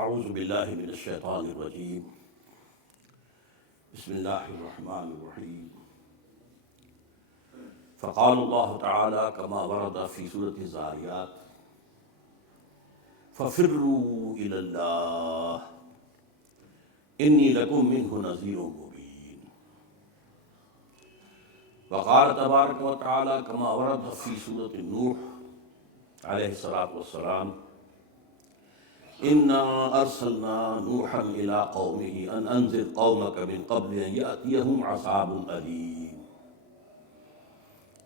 اعوذ باللہ من الشیطان الرجیم بسم اللہ الرحمن الرحیم فقال اللہ تعالی کما ورد فی سورۃ الذاریات ففروا الی اللہ انی لکم منہ نذیر مبین وقال تبارک و تعالی کما ورد فی سورۃ نوح علیہ الصلاۃ والسلام انا ارسلنا نوحا الى قومه ان انذر قومك من قبل ان ياتيهم عذاب اليم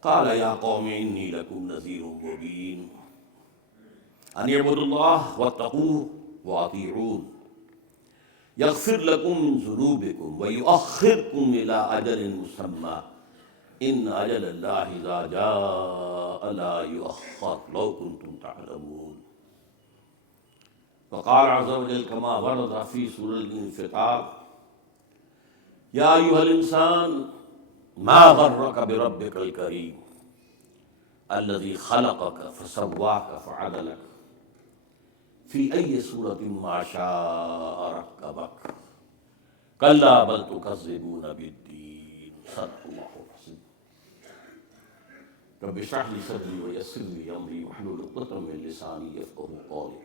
قال يا قوم اني لكم نذير مبين ان اعبدوا الله واتقوه واطيعون يغفر لكم من ذنوبكم ويؤخركم الى اجل مسمى ان اجل الله اذا جاء لا يؤخر لو كنتم تعلمون وقال عز وجل كما ورد في سورة الانفطار يا أيها الإنسان ما غرك بربك الكريم الذي خلقك فسواك فعدلك في أي سورة ما شاء ركبك كلا بل تكذبون بالدين صدق الله العظيم رب اشرح لي صدري ويسر لي أمري واحلل عقدة من لساني يفقهوا قولي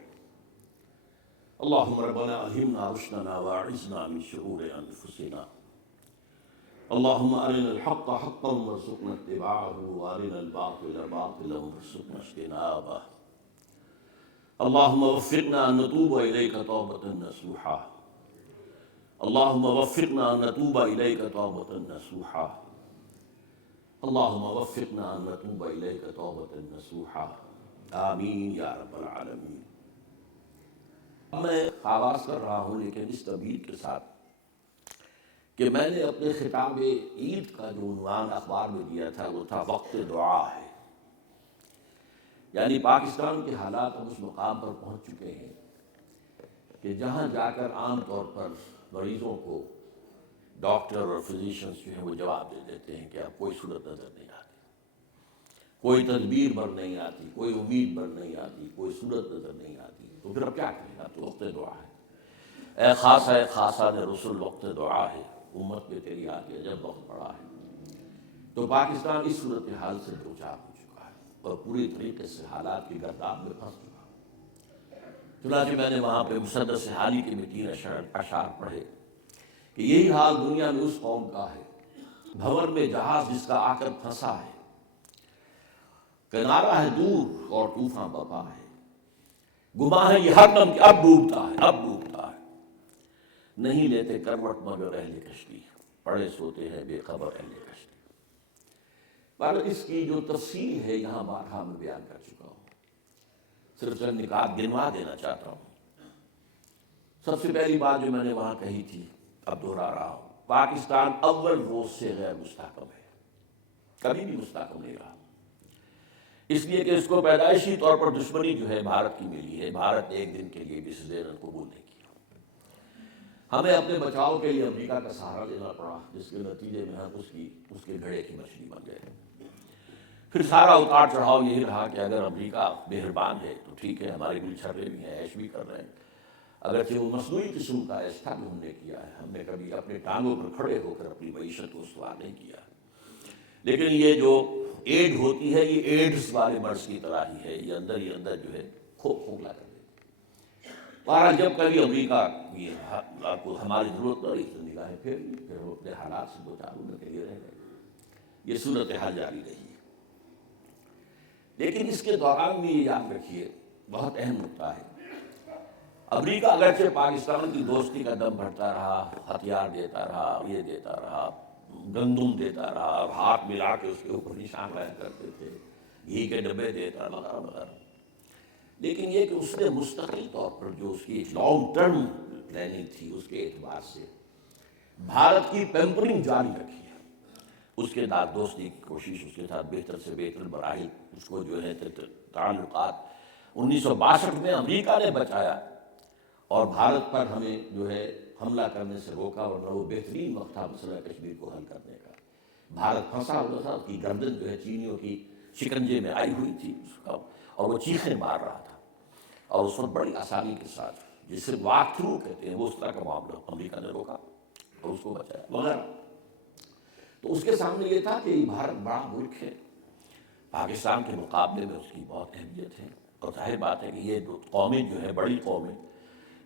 اللهم ربنا ألهمنا رشدنا وأعذنا من شرور أنفسنا اللهم أرنا الحق حقا وارزقنا اتباعه وأرنا الباطل باطلا وارزقنا اجتنابه اللهم وفقنا أن نتوب إليك توبة نصوحا اللهم وفقنا أن نتوب إليك توبة نصوحا اللهم وفقنا أن نتوب إليك توبة نصوحا آمين يا رب العالمين۔ میں آغاز کر رہا ہوں لیکن اس تبدیل کے ساتھ کہ میں نے اپنے خطاب عید کا جو عنوان اخبار میں دیا تھا وہ تھا وقت دعا ہے، یعنی پاکستان کے حالات اب اس مقام پر پہنچ چکے ہیں کہ جہاں جا کر عام طور پر مریضوں کو ڈاکٹر اور فزیشنز جو ہیں وہ جواب دے دیتے ہیں کہ اب کوئی صورت نظر نہیں آتی، کوئی تدبیر بر نہیں آتی، کوئی امید بر نہیں آتی، کوئی صورت نظر نہیں آتی، تو پھر اب کیا کریں؟ اب تو وقت دعا ہے۔ اے خاصہ نے رسول وقت دعا ہے، امت پہ تیری آگے جب وقت پڑا ہے۔ تو پاکستان اس صورتحال سے دوچار ہو چکا ہے اور پوری طریقے سے حالات کی گرداب میں پھنس چکا ہے۔ چنانچہ میں نے وہاں پہ مسدس حالی کے میں 3 اشعار پڑھے کہ یہی حال دنیا میں اس قوم کا ہے، بھور میں جہاز جس کا آ کر پھنسا ہے، کنارہ ہے دور اور طوفان بپا ہے، گما ہے یہ ہر دم کہ اب ڈوبتا ہے، نہیں لیتے کروٹ مگر اہل کشتی، پڑے سوتے ہیں بے خبر اہل کشتی۔ پر اس کی جو تفصیل ہے یہاں بارہا میں بیان کر چکا ہوں، صرف چند نکات گنوا دینا چاہتا ہوں۔ سب سے پہلی بات جو میں نے وہاں کہی تھی اب دہرا رہا ہوں، پاکستان اول روز سے غیر مستحکم ہے، کبھی بھی مستحکم نہیں رہا، اس لیے کہ اس کو پیدائشی طور پر دشمنی جو ہے بھارت کی ملی ہے، بھارت نے ایک دن کے لیے بھی اسے قبول نہیں کیا، ہمیں اپنے بچاؤ کے لیے امریکہ کا سہارا لینا پڑا، جس کے نتیجے میں ہم اس کے گھڑے کی مچھلی بن گئے۔ پھر سارا اتار چڑھاؤ یہی رہا کہ اگر امریکہ مہربان ہے تو ٹھیک ہے، ہمارے گل چھرے بھی ہیں، عیش بھی کر رہے ہیں، اگرچہ وہ مصنوعی قسم کا عیش تھا جو ہم نے کیا ہے، ہم نے کبھی اپنے ٹانگوں پر کھڑے ہو کر اپنی معیشت کو استوار نہیں کیا، لیکن یہ جو ایڈ ہوتی ہے یہ ایڈز والے مرض کی طرح ہی ہے، یہ اندر جو ہے کھوکھلا کر دیتی ہے۔ بہرحال جب کبھی امریکہ کو ہماری ضرورت پڑی تو نگاہیں پھر وہ اپنے حالات سے دوچار ہونے کے لیے رہ گئے، یہ صورتحال جاری رہی ہے۔ لیکن اس کے دوران بھی یہ یاد رکھیے، بہت اہم نکتہ ہے، امریکہ اگرچہ پاکستان کی دوستی کا دم بھرتا رہا، ہتھیار دیتا رہا، یہ دیتا رہا، گندم دیتا رہا، ہاتھ ملا کے اس کے اوپر نشان قائم کرتے تھے، گھی کے ڈبے دیتا وغیرہ وغیرہ، لیکن یہ کہ اس نے مستقل طور پر جو اس کی ایک لانگ ٹرم پلاننگ تھی اس کے اعتبار سے بھارت کی پیمپرنگ جاری رکھی ہے، اس کے ساتھ دوستی کی کوشش، اس کے ساتھ بہتر سے بہتر مراحل، اس کو جو ہے تعلقات 1962 میں امریکہ نے بچایا اور بھارت پر ہمیں جو ہے حملہ کرنے سے روکا، ورنہ وہ بہترین وقت تھا مسئلہ کشمیر کو حل کرنے کا۔ بھارت پھنسا ہوا تھا، اس کی گردن جو ہے چینیوں کی شکنجے میں آئی ہوئی تھی اور وہ چیخیں مار رہا تھا، اور اس وقت بڑی آسانی کے ساتھ جسے واک تھرو کہتے ہیں، وہ اس طرح کا معاملہ امریکہ نے روکا اور اس کو بچایا وغیرہ۔ تو اس کے سامنے یہ تھا کہ بھارت بڑا ملک ہے، پاکستان کے مقابلے میں اس کی بہت اہمیت ہے، اور ظاہر بات ہے کہ یہ دو قومیں جو ہیں، بڑی قومیں،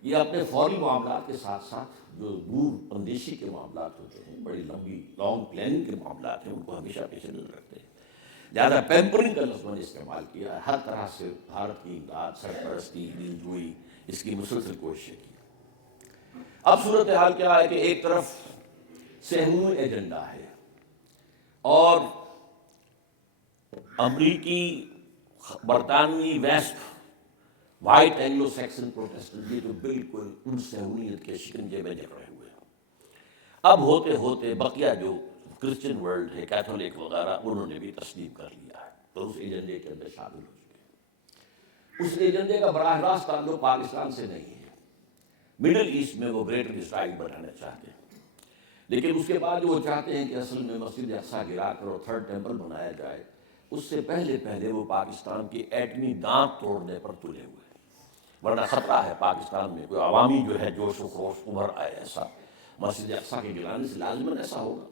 یہ اپنے فوری معاملات کے ساتھ ساتھ جو دور اندیشی کے معاملات ہوتے ہیں، بڑی لمبی لانگ پلاننگ کے معاملات ہیں، ان کو ہمیشہ پیش نظر رکھتے ہیں۔ لہٰذا پیمپرنگ کا لفظ میں نے استعمال کیا ہے، ہر طرح سے بھارت کی امداد، سرپرستی، دلجوئی، اس کی مسلسل کوششیں کی۔ اب صورتحال کیا ہے کہ ایک طرف سہموی ایجنڈا ہے اور امریکی، برطانوی، west, white Anglo Saxon Protestant, یہ تو بالکل ان سہولیت کے شکنجے میں جکڑے ہوئے ہیں۔ اب ہوتے ہوتے بقیہ جو کرسچن ورلڈ ہے، کیتھولک وغیرہ، انہوں نے بھی تسلیم کر لیا ہے، تو اس ایجنڈے کے اندر شامل ہو چکے ہیں۔ اس ایجنڈے کا براہ راست تعلق پاکستان سے نہیں ہے۔ مڈل ایسٹ میں وہ گریٹر اسرائیل بنانا چاہتے ہیں، لیکن اس کے بعد وہ چاہتے ہیں کہ اصل میں مسجد اقصیٰ گرا کر اور تھرڈ ٹیمپل بنایا جائے، اس سے پہلے وہ پاکستان کے ایٹمی دانت توڑنے پر تلے ہوئے ہیں۔ ورنہ خطرہ ہے پاکستان میں کوئی عوامی جو ہے جوش و خروش ابھر آئے، ایسا مسجد اقصیٰ کے گرانے سے لازماً ایسا ہوگا۔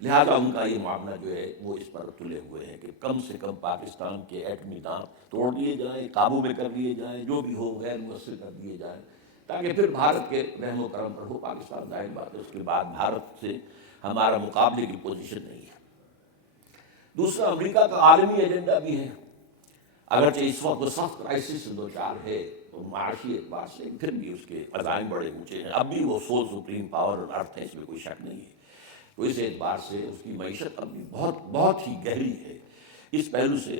لہذا ان کا یہ معاملہ جو ہے وہ اس پر تلے ہوئے ہیں کہ کم سے کم پاکستان کے ایٹمی دانت توڑ دیے جائیں، قابو میں کر لیے جائیں، جو بھی ہو غیر مؤثر کر دیے جائیں، تاکہ پھر بھارت کے رحم و کرم پر ہو پاکستان۔ ظاہر بات ہے اس کے بعد بھارت سے ہمارا مقابلے کی پوزیشن نہیں ہے۔ دوسرا، امریکہ کا عالمی ایجنڈا بھی ہے، اگرچہ اس وقت وہ سخت کرائسس دو چار ہے اور معاشی اعتبار سے، پھر بھی اس کے عزائم بڑے اونچے ہیں۔ اب بھی وہ سول سپریم پاور اور ارتھ ہے، اس میں کوئی شک نہیں ہے۔ تو اس اعتبار سے اس کی معیشت اب بھی بہت ہی گہری ہے۔ اس پہلو سے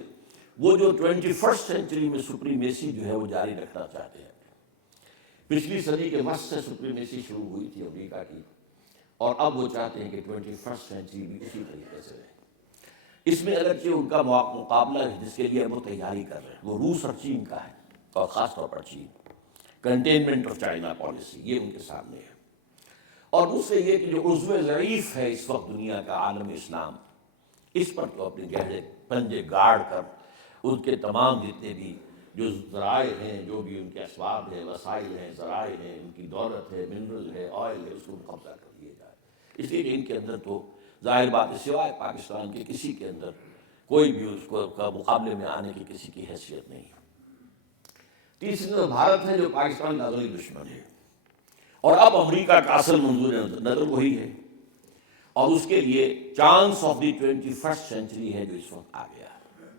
وہ جو 21 سینچری میں سپریمیسی جو ہے وہ جاری رکھنا چاہتے ہیں۔ پچھلی صدی کے وسط سے سپریمیسی شروع ہوئی تھی امریکہ کی، اور اب وہ چاہتے ہیں کہ 21 سینچری بھی اسی طریقے سے رہے۔ اس میں اگرچہ ان کا مقابلہ ہے جس کے لیے وہ تیاری کر رہے ہیں، وہ روس اور چین کا ہے، اور خاص طور پر چین، کنٹینمنٹ آف چائنا پالیسی، یہ ان کے سامنے ہے۔ اور اس سے یہ کہ جو عضو ضعیف ہے اس وقت دنیا کا، عالم اسلام، اس پر تو اپنے گہرے پنجے گاڑ کر ان کے تمام جتنے بھی جو ذرائع ہیں، جو بھی ان کے اسباب ہیں، وسائل ہیں، ذرائع ہیں، ان کی دولت ہے، منرل ہے، آئل ہے، اس کو قبضہ کر لیا جائے۔ اس لیے کہ ان کے اندر تو ظاہر بات ہے سوائے پاکستان کے کسی کے اندر کوئی بھی اس کو کا مقابلے میں آنے کی کسی کی حیثیت نہیں ہے۔ تیسری طرف بھارت ہے جو پاکستان کا ازلی دشمن ہے، اور اب امریکہ کا اصل منظور نظر وہی ہے، اور اس کے لیے چانس آف دی 21 سینچری ہے جو اس وقت آ گیا ہے۔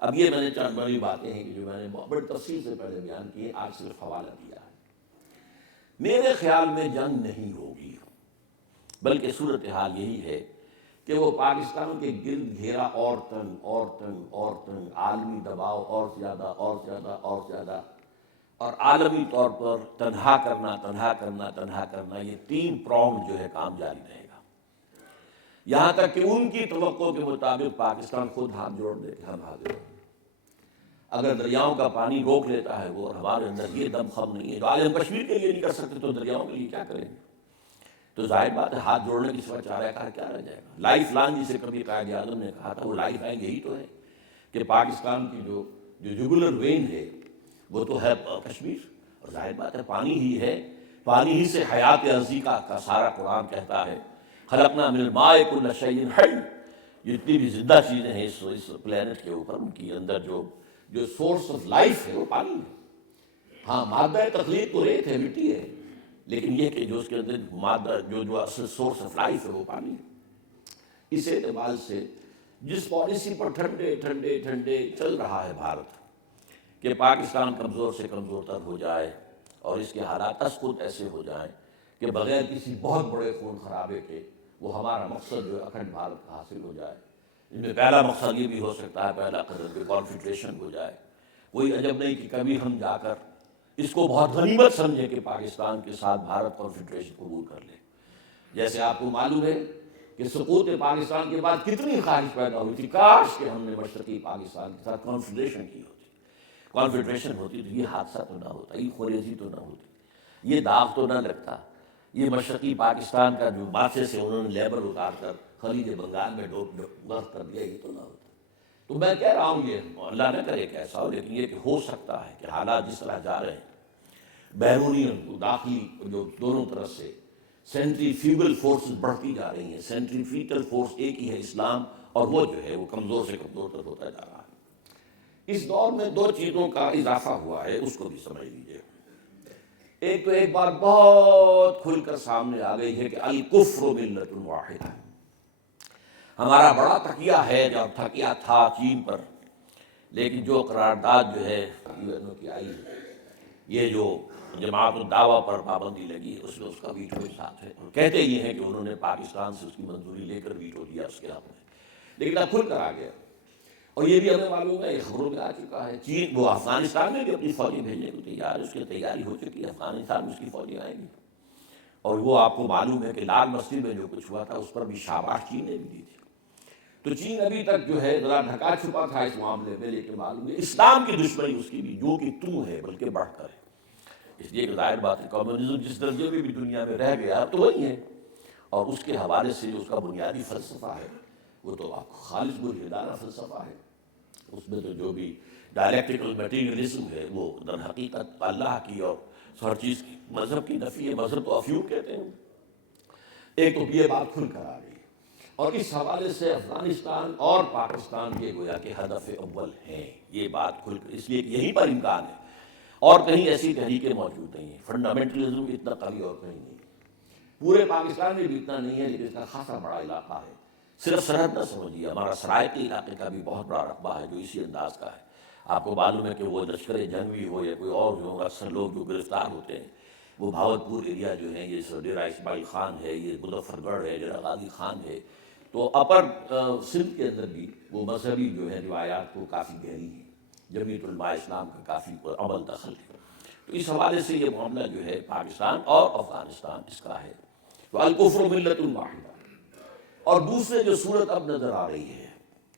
اب یہ میں نے چند بڑی باتیں ہیں کہ جو میں نے بڑی تفصیل سے پہلے بیان کی، آج صرف حوالہ دیا ہے۔ میرے خیال میں جنگ نہیں ہوگی، بلکہ صورتحال یہی ہے کہ وہ پاکستان کے گرد گھیرا اور تنگ عالمی دباؤ اور زیادہ، اور عالمی طور پر تنہا کرنا، یہ 3 پرونگ جو ہے کام جاری رہے گا، یہاں تک کہ ان کی توقع کے مطابق پاکستان خود ہاتھ جوڑ دے کہ ہم حاضر ہیں۔ اگر دریاؤں کا پانی روک لیتا ہے وہ، اور ہمارے اندر یہ دم خم نہیں ہے، جو آج ہم کشمیر کے لیے نہیں کر سکتے تو دریاؤں کے لیے کیا کریں گے؟ تو ظاہر بات ہے ہاتھ جوڑنے کی سوا چارہ کار کیا رہ جائے گا۔ لائف لائن جسے کبھی قائد اعظم نے کہا تھا، وہ لائف لائن یہی تو ہے کہ پاکستان کی جو جگولر وین ہے وہ تو ہے کشمیر، اور ظاہر بات ہے پانی ہی ہے، پانی ہی سے حیات ارضی کا سارا قرآن کہتا ہے، خلقنا من الماء کل شیء حی، جتنی بھی زندہ چیزیں ہیں اس پلینٹ کے اوپر، ان کے اندر جو سورس آف لائف ہے وہ پانی ہے۔ ہاں، مادہ تخلیق تو ریت ہے، مٹی ہے، لیکن یہ کہ جو اس کے اندر مادہ جو اصل سورس آف لائف ہے وہ پانی ہے۔ اس اعتبار سے جس پالیسی پر ٹھنڈے چل رہا ہے بھارت کہ پاکستان کمزور سے کمزور تر ہو جائے اور اس کے حالات اسقط ایسے ہو جائیں کہ بغیر کسی بہت بڑے خون خرابے کے وہ ہمارا مقصد جو ہے اکھنڈ بھارت کا حاصل ہو جائے، ان میں پہلا مقصد یہ بھی ہو سکتا ہے، پہلا قدم کہ کانفیڈریشن ہو جائے۔ کوئی عجب نہیں کہ کبھی ہم جا کر اس کو بہت غنیمت سمجھے کہ پاکستان کے ساتھ بھارت کانفیڈریشن قبول کر لے۔ جیسے آپ کو معلوم ہے کہ سقوط پاکستان کے بعد کتنی خواہش پیدا ہوئی تھی، کاش کہ ہم نے مشرقی پاکستان کے ساتھ کانفیڈریشن کی ہوتی، کانفیڈریشن ہوتی تو یہ حادثہ تو نہ ہوتا، یہ خوریزی تو نہ ہوتی، یہ داغ تو نہ لگتا، یہ مشرقی پاکستان کا جو ماتھے سے انہوں نے لیبر اتار کر خلیج بنگال میں غرق کر دیا، یہ تو نہ ہوتا۔ تو میں کہہ رہا ہوں یہ اللہ نہ کرے کہ ایسا ہو، لیکن یہ کہ ہو سکتا ہے کہ حالات جس طرح جا رہے ہیں، بیرونی داخلی جو دونوں طرف سے سینٹریفیوگل فورسز بڑھتی جا رہی ہیں. سینٹریفیوگل فورس ایک ہی ہے اسلام، اور وہ جو ہے وہ کمزور سے کمزور تر ہوتا جا رہا ہے. اس دور میں دو چیزوں کا اضافہ ہوا ہے، اس کو بھی سمجھ لیجیے. ایک تو ایک بات بہت کھل کر سامنے آ گئی ہے کہ الکفر ملت واحدہ. ہمارا بڑا تکیہ ہے، جب تکیہ تھا چین پر، لیکن جو قرارداد جو ہے UN کی آئی ہے، یہ جو جماعت الدعوہ پر پابندی لگی ہے، اس میں اس کا ویٹو ساتھ ہے. کہتے یہ ہیں کہ انہوں نے پاکستان سے اس کی منظوری لے کر ویٹو دیا اس کے حق میں، لیکن اب کھل کر آ گیا. اور یہ بھی ہمیں معلوم ہے، یہ خبروں میں آ چکا ہے، چین وہ افغانستان میں بھی اپنی فوجیں بھیجنے کو تیار ہے، اس کی تیاری ہو چکی ہے، افغانستان میں اس کی فوجیں آئیں گی. اور وہ آپ کو معلوم ہے کہ لال مسجد میں جو کچھ ہوا تھا اس پر بھی شاباش چین نے بھی دی تھی. تو چین ابھی تک جو ہے ذرا ڈھکا چھپا تھا اس معاملے میں، لیکن معلوم ہے اسلام کی دشمنی اس کی بھی جو کہ تو ہے بلکہ بڑھ کر ہے. اس لیے کہ ظاہر بات ہے کمیونزم جس درجے میں بھی دنیا میں رہ گیا تو وہی ہے، اور اس کے حوالے سے جو اس کا بنیادی فلسفہ ہے وہ تو آپ کو خالص بنیادانہ فلسفہ ہے. اس میں تو جو بھی ڈائلیکٹیکل میٹیریلزم ہے وہ در حقیقت اللہ کی اور ہر چیز کی مذہب کی نفی ہے. مذہب تو افیون کہتے ہیں. ایک تو یہ بات کھل کر آ گئی، اور اس حوالے سے افغانستان اور پاکستان یہ گویا کہ ہدف اول ہیں. یہ بات کھل کر اس لیے کہ یہیں پر امکان ہے، اور کہیں ایسی تحریکیں موجود نہیں ہیں. فنڈامنٹلزم اتنا قوی اور کہیں نہیں ہے. پورے پاکستان میں بھی اتنا نہیں ہے، لیکن اس کا خاصا بڑا علاقہ ہے. صرف سرحد نہ سمجھیے، ہمارا سرائیکی علاقے کا بھی بہت بڑا رقبہ ہے جو اسی انداز کا ہے. آپ کو معلوم ہے کہ وہ لشکر جنگی ہو یا کوئی اور جو اکثر لوگ جو گرفتار ہوتے ہیں وہ بھاولپور ایریا جو ہیں، یہ ڈیرہ اسماعیل خان ہے، یہ مظفر گڑھ ہے، ڈیرہ غازی خان ہے. تو اپر سندھ کے اندر بھی وہ مذہبی جو ہے روایات کو کافی گہری ہیں. جمیعت علماء اسلام کا کافی عمل دخل ہے. تو اس حوالے سے یہ معاملہ جو ہے پاکستان اور افغانستان اس کا ہے. تو الکفر ملت واحدہ. اور دوسرے جو صورت اب نظر آ رہی ہے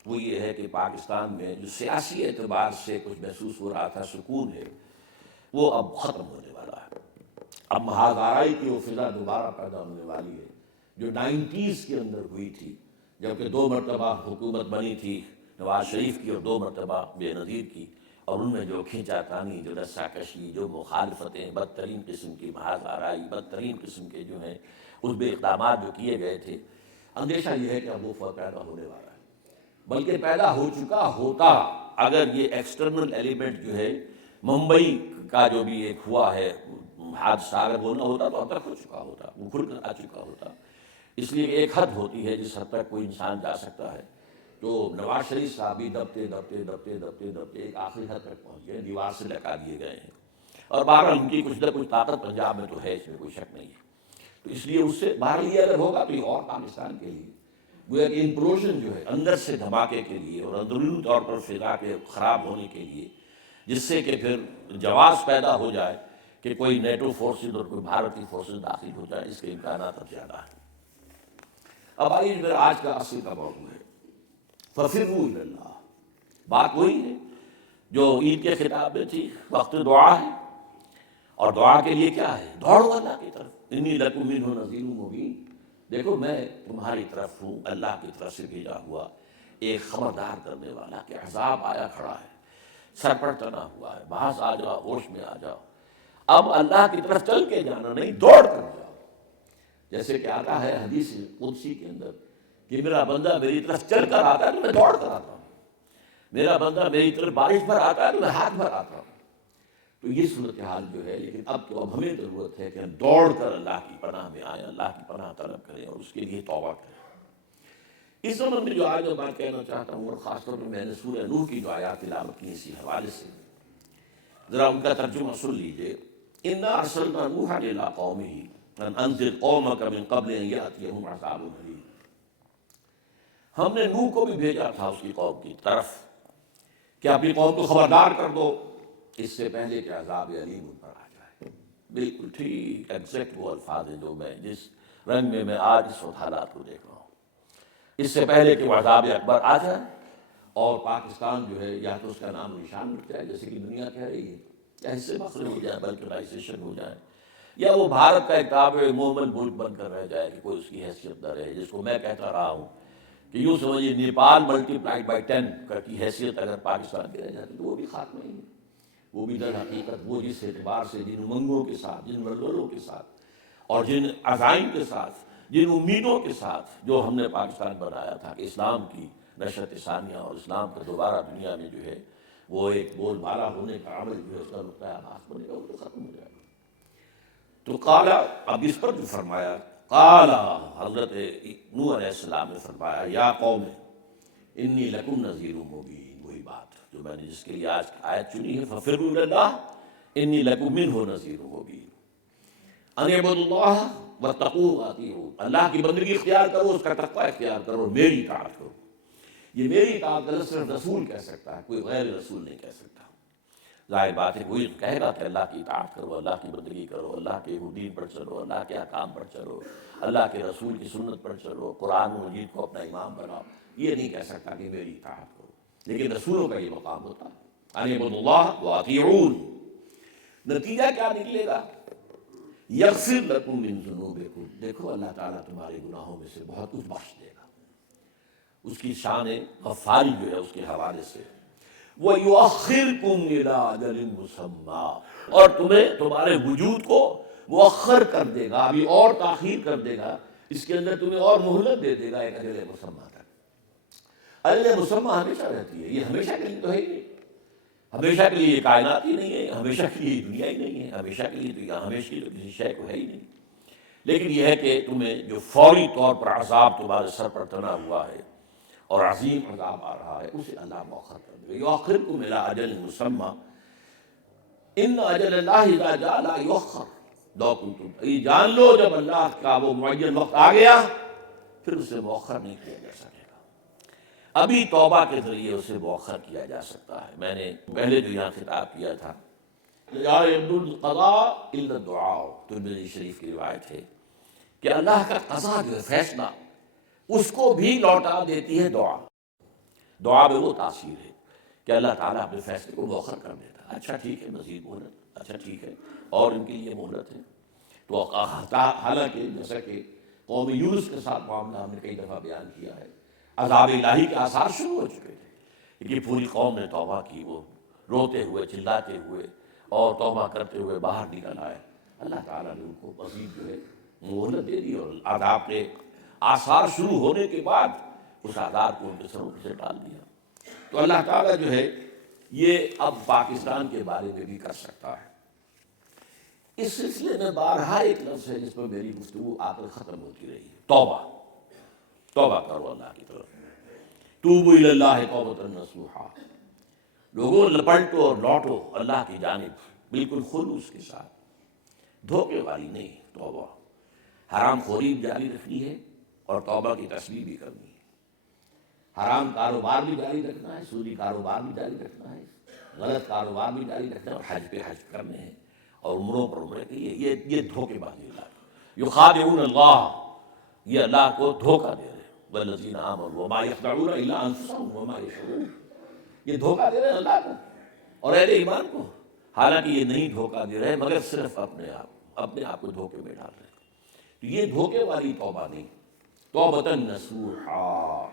وہ یہ ہے کہ پاکستان میں جو سیاسی اعتبار سے کچھ محسوس ہو رہا تھا سکون ہے، وہ اب ختم ہونے والا ہے. اب محاذ آرائی کی وہ فضا دوبارہ پیدا ہونے والی ہے جو 90s کے اندر ہوئی تھی، جبکہ 2 مرتبہ حکومت بنی تھی نواز شریف کی اور 2 مرتبہ بے نظیر کی، اور ان میں جو کھینچا تانی، جو رسہ کشی، جو مخالفتیں بدترین قسم کی، محاذ آرائی بدترین قسم کے جو ہیں اس میں اقدامات جو کیے گئے تھے. اندیشہ یہ ہے کہ اب وہ فرق پیدا ہونے والا ہے، بلکہ پیدا ہو چکا ہوتا اگر یہ ایکسٹرنل ایلیمنٹ جو ہے ممبئی کا جو بھی ایک ہوا ہے حادثہ اگر وہ نہ ہوتا تو اب تک ہو چکا ہوتا، وہ کھل کر آ چکا ہوتا. اس لیے ایک حد ہوتی ہے جس حد تک کوئی انسان جا سکتا ہے. تو نواز شریف صاحب بھی دبتے دبتے دبتے دبتے دبتے ایک آخری حد تک پہنچ گئے، دیوار سے لٹکا دیے گئے ہیں. اور بہرحال ان کی کچھ نہ کچھ طاقت پنجاب میں تو ہے، اس میں کوئی شک نہیں ہے. تو اس لیے اس سے باہر یہ اگر ہوگا تو یہ اور پاکستان کے لیے گویا کہ امپلوژن جو ہے اندر سے دھماکے کے لیے اور اندرونی طور پر فضا کے خراب ہونے کے لیے، جس سے کہ پھر جواز پیدا ہو جائے کہ کوئی نیٹو فورسز اور کوئی بھارتی فورسز داخل ہو جائے، اس کے امکانات اب زیادہ ہیں. اب آئیے میرا آج کا اصل کا موضوع ہے فَفِرُّوا إِلَى اللَّهِ. بات وہی ہے جو عید کے خطاب میں تھی، وقت دعا ہے، اور دعا کے لیے کیا ہے؟ دوڑو اللہ کی طرف. انی لکم منہ نذیر مبین. دیکھو میں تمہاری طرف ہوں، اللہ کی طرف سے بھیجا ہوا ایک خبردار کرنے والا کہ عذاب آیا کھڑا ہے، سر پر تنا ہوا ہے، بحث آ جاؤ، ہوش میں آ جاؤ. اب اللہ کی طرف چل کے جانا نہیں، دوڑ کر جاؤ. جیسے کہ آتا ہے حدیث قدسی کے اندر کہ میرا بندہ میری طرف چل کر آتا ہے تو میں دوڑ کر آتا ہوں، میرا بندہ میری طرف بارش بھر آتا ہے تو میں ہاتھ بھر آتا ہوں. تو یہ صورتحال جو ہے، لیکن اب تو اب ہمیں ضرورت ہے کہ ہم دوڑ کر اللہ کی پناہ میں آئیں، اللہ کی پناہ طلب کریں اور اس کے لیے توبہ کریں. اس زمن میں جو آج میں بات کہنا چاہتا ہوں، اور خاص طور پر میں نے سورہ نوح کی جو آیات تلاوت کی اسی حوالے سے، ذرا ان کا ترجمہ سن لیجئے. اِنَّا أَرْسَلْنَا نُوحًا إِلَىٰ قَوْمِهِ أَنْ أَنذِرْ قَوْمَكَ مِنْ قَبْلِ أَنْ يَأْتِيَهُمْ عَذَابٌ أَلِيمٌ. ہم نے نوح کو بھی بھیجا تھا اس کی قوم کی طرف کہ اپنی قوم کو خبردار کر دو اس سے پہلے کہ عذاب علیم ان پر آ جائے. بالکل ٹھیک ایگزیکٹ وہ الفاظ ہیں جو میں جس رنگ میں آج اس وقت حالات کو دیکھ رہا ہوں. اس سے پہلے کہ وہ عذاب اکبر آ جائے اور پاکستان جو ہے یا تو اس کا نام نشان مٹ جائے جیسے کہ دنیا کہہ رہی ہے، یا اس سے مخرج ہو جائے، بلکرائزیشن ہو جائے، یا وہ بھارت کا ایک تابع مومن ملک بن کر رہ جائے کہ کوئی اس کی حیثیت نہ رہے. جس کو میں کہتا رہا ہوں کہ یوں سمجھیے نیپال ملٹی پلائڈ بائی 10 کی حیثیت اگر پاکستان کی رہ جاتی تو وہ بھی خاتمہ ہی ہے. وہ بھی در حقیقت وہ جس اعتبار سے جن امنگوں کے ساتھ، جن ولولوں کے ساتھ اور جن عزائم کے ساتھ، جن امیدوں کے ساتھ جو ہم نے پاکستان بنایا تھا کہ اسلام کی نشرت ثانیہ اور اسلام کا دوبارہ دنیا میں جو ہے وہ ایک بول بالا ہونے کا عمل جو ہے اس کا نقطۂ آغاز بنے گا، وہ تو ختم ہو جائے گا۔ تو قالا، اب اس پر جو فرمایا قالا، حضرت نوح علیہ السلام نے فرمایا یا قوم انی لکم نذیر مبین، وہی بات جو میں نے جس کے لیے آج آیت چنی ہے ففروا الی اللہ انی لکم منہ نذیر مبین، ان اعبدوا اللہ واتقوہ واطیعون، اللہ کی بندگی اختیار کرو، اس کا تقوی اختیار کرو، میری اطاعت کرو۔ یہ میری اطاعت اللہ صرف رسول کہہ سکتا ہے، کوئی غیر رسول نہیں کہہ سکتا۔ ظاہر بات ہے کوئی کہے گا کہ اللہ کی اطاعت کرو، اللہ کی بندگی کرو، اللہ کے دین پر چلو، اللہ کے احکام پر چلو، اللہ کے رسول کی سنت پر چلو، قرآن مجید کو اپنا امام بناؤ، یہ نہیں کہہ سکتا کہ میری اطاعت کرو۔ لیکن رسولوں کا یہ مقام ہوتا ہے، ان اعبدوا اللہ واطیعون۔ نتیجہ کیا نکلے گا؟ یغفر لکم من ذنوبکم، دیکھو اللہ تعالیٰ تمہارے گناہوں میں سے بہت کچھ بخش دے گا۔ اس کی شان غفاری جو ہے اس کے حوالے سے، وَيُؤَخِّرْكُمْ إِلَىٰ أَجَلٍ مُّسَمًّى، اور تمہیں تمہارے وجود کو مؤخر کر دے گا، ابھی اور تاخیر کر دے گا، اس کے اندر تمہیں اور مہلت دے دے گا ایک اجل مسمى تک۔ اجل مسمى ہمیشہ رہتی ہے، یہ ہمیشہ کے لیے تو ہے ہی نہیں، ہمیشہ کے لیے یہ کائنات ہی نہیں ہے، ہمیشہ کے لیے دنیا ہی نہیں ہے، ہمیشہ کے لیے تو یہاں ہمیشہ کی تو کسی شے کو ہے ہی نہیں۔ لیکن یہ ہے کہ تمہیں جو فوری طور پر عذاب تمہارے سر پر تنا ہوا ہے اور عظیم عذاب آ رہا ہے، اسے اللہ مؤخر کر دے گا۔ یؤخرکم الی اجل مسمى ان اجل اللہ اذا جاء لا یؤخر لو کنتم، یہ جان لو جب اللہ کا وہ معین وقت آ گیا پھر اسے مؤخر نہیں کیا جا سکے گا۔ ابھی توبہ کے ذریعے اسے مؤخر کیا جا سکتا ہے۔ میں نے پہلے جو یہاں خطاب کیا تھا لا يرد القضاء الا الدعاء، ترمذی شریف کی روایت ہے کہ اللہ کا قضا جو ہے فیصلہ اس کو بھی لوٹا دیتی ہے دعا۔ دعا میں وہ تاثیر ہے کہ اللہ تعالیٰ اپنے فیصلے کو مؤخر کر دیتا ہے، اچھا ٹھیک ہے مزید مہلت، اچھا ٹھیک ہے اور ان کے لیے مہلت ہے۔ تو حالانکہ جیسا کہ قوم یونس کے ساتھ معاملہ ہم نے کئی دفعہ بیان کیا ہے، عذاب الہی کے آثار شروع ہو چکے تھے، لیکن پوری قوم نے توبہ کی، وہ روتے ہوئے چلاتے ہوئے اور توبہ کرتے ہوئے باہر نکل آئے، اللہ تعالیٰ نے ان کو مزید جو ہے مہلت دے دی، اور عذاب کے آثار شروع ہونے کے بعد اس عذاب کو ان کے سروں سے ڈال دیا۔ تو اللہ تعالیٰ جو ہے یہ اب پاکستان کے بارے میں بھی کر سکتا ہے۔ اس سلسلے میں بارہا ایک لفظ ہے جس پر میری گفتگو آ کر ختم ہوتی رہی ہے، توبہ۔ توبہ کرو اللہ کی طرف، توبوا الی اللہ توبۃ نصوحا، لوگوں لپلٹو اور لوٹو اللہ کی جانب بالکل خلوص کے ساتھ، دھوکے والی نہیں توبہ۔ حرام خوری بھی جاری رکھنی ہے اور توبہ کی تسبیح بھی کرنی ہے، حرام کاروبار بھی جاری رکھنا ہے، سودی کاروبار بھی جاری رکھنا ہے، غلط کاروبار بھی جاری رکھنا ہے، اور حج پہ حج کرنے ہیں اور عمروں پر عمرے کے لیے، یہ دھوکے بازی اللہ، یخادعون اللہ، یہ اللہ کو دھوکہ دے رہے ہیں، والذین آمنوا وما یخدعون الا انفسهم وما یشعرون، یہ دھوکہ دے رہے ہیں اللہ کو اور اہل ایمان کو، حالانکہ یہ نہیں دھوکہ دے رہے مگر صرف اپنے آپ کو دھوکے میں ڈال رہے ہیں۔ تو یہ دھوکے والی توبہ نہیں، توبۃ نصوحا،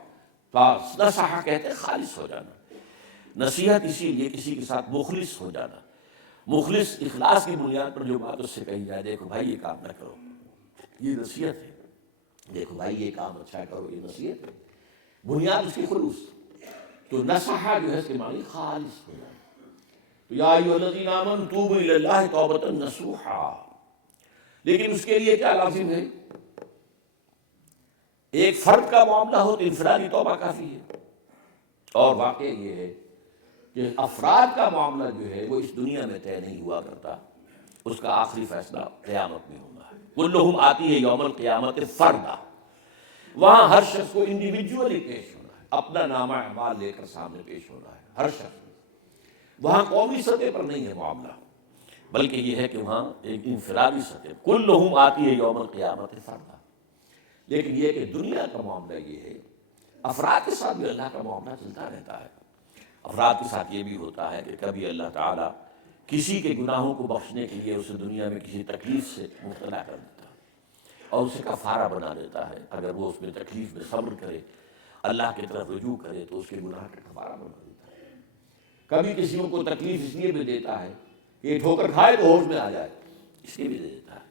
نصحہ کہتے ہیں خالص ہو جانا، نصیحت اسی لیے کسی کے ساتھ مخلص ہو جانا، مخلص اخلاص کی بنیاد پر جو بات اس سے کہی جائے، دیکھو بھائی یہ کام نہ کرو، یہ نصیحت ہے، دیکھو بھائی یہ کام اچھا کرو، یہ نصیحت ہے، بنیاد اس کی خلوص۔ تو نصحہ جو ہے اس کے معنی خالص ہو جانا۔ تو یا ایھا الذین آمنوا توبوا الی اللہ توبۃ نصوحا، لیکن اس کے لیے کیا لازم ہے؟ ایک فرد کا معاملہ ہو تو انفرادی توبہ کافی ہے، اور واقع یہ ہے کہ افراد کا معاملہ جو ہے وہ اس دنیا میں طے نہیں ہوا کرتا، اس کا آخری فیصلہ قیامت میں ہونا ہے۔ کلہم آتی ہے یوم القیامت فردا، وہاں ہر شخص کو انڈیویجولی پیش ہونا ہے، اپنا نامہ اعمال لے کر سامنے پیش ہونا ہے ہر شخص۔ وہاں قومی سطح پر نہیں ہے معاملہ، بلکہ یہ ہے کہ وہاں ایک انفرادی سطح، کلہم آتی ہے یوم القیامت فردا۔ لیکن یہ کہ دنیا کا معاملہ یہ ہے، افراد کے ساتھ بھی اللہ کا معاملہ چلتا رہتا ہے۔ افراد کے ساتھ یہ بھی ہوتا ہے کہ کبھی اللہ تعالیٰ کسی کے گناہوں کو بخشنے کے لیے اسے دنیا میں کسی تکلیف سے مبتلا کر دیتا ہے اور اسے کفارہ بنا دیتا ہے، اگر وہ اس میں تکلیف میں صبر کرے، اللہ کی طرف رجوع کرے تو اس کے گناہ کا کفارہ بنا دیتا ہے۔ کبھی کسی کو تکلیف اس لیے بھی دیتا ہے کہ یہ ٹھوکر کھائے تو ہوش میں آ جائے، اس لیے بھی دے دیتا ہے،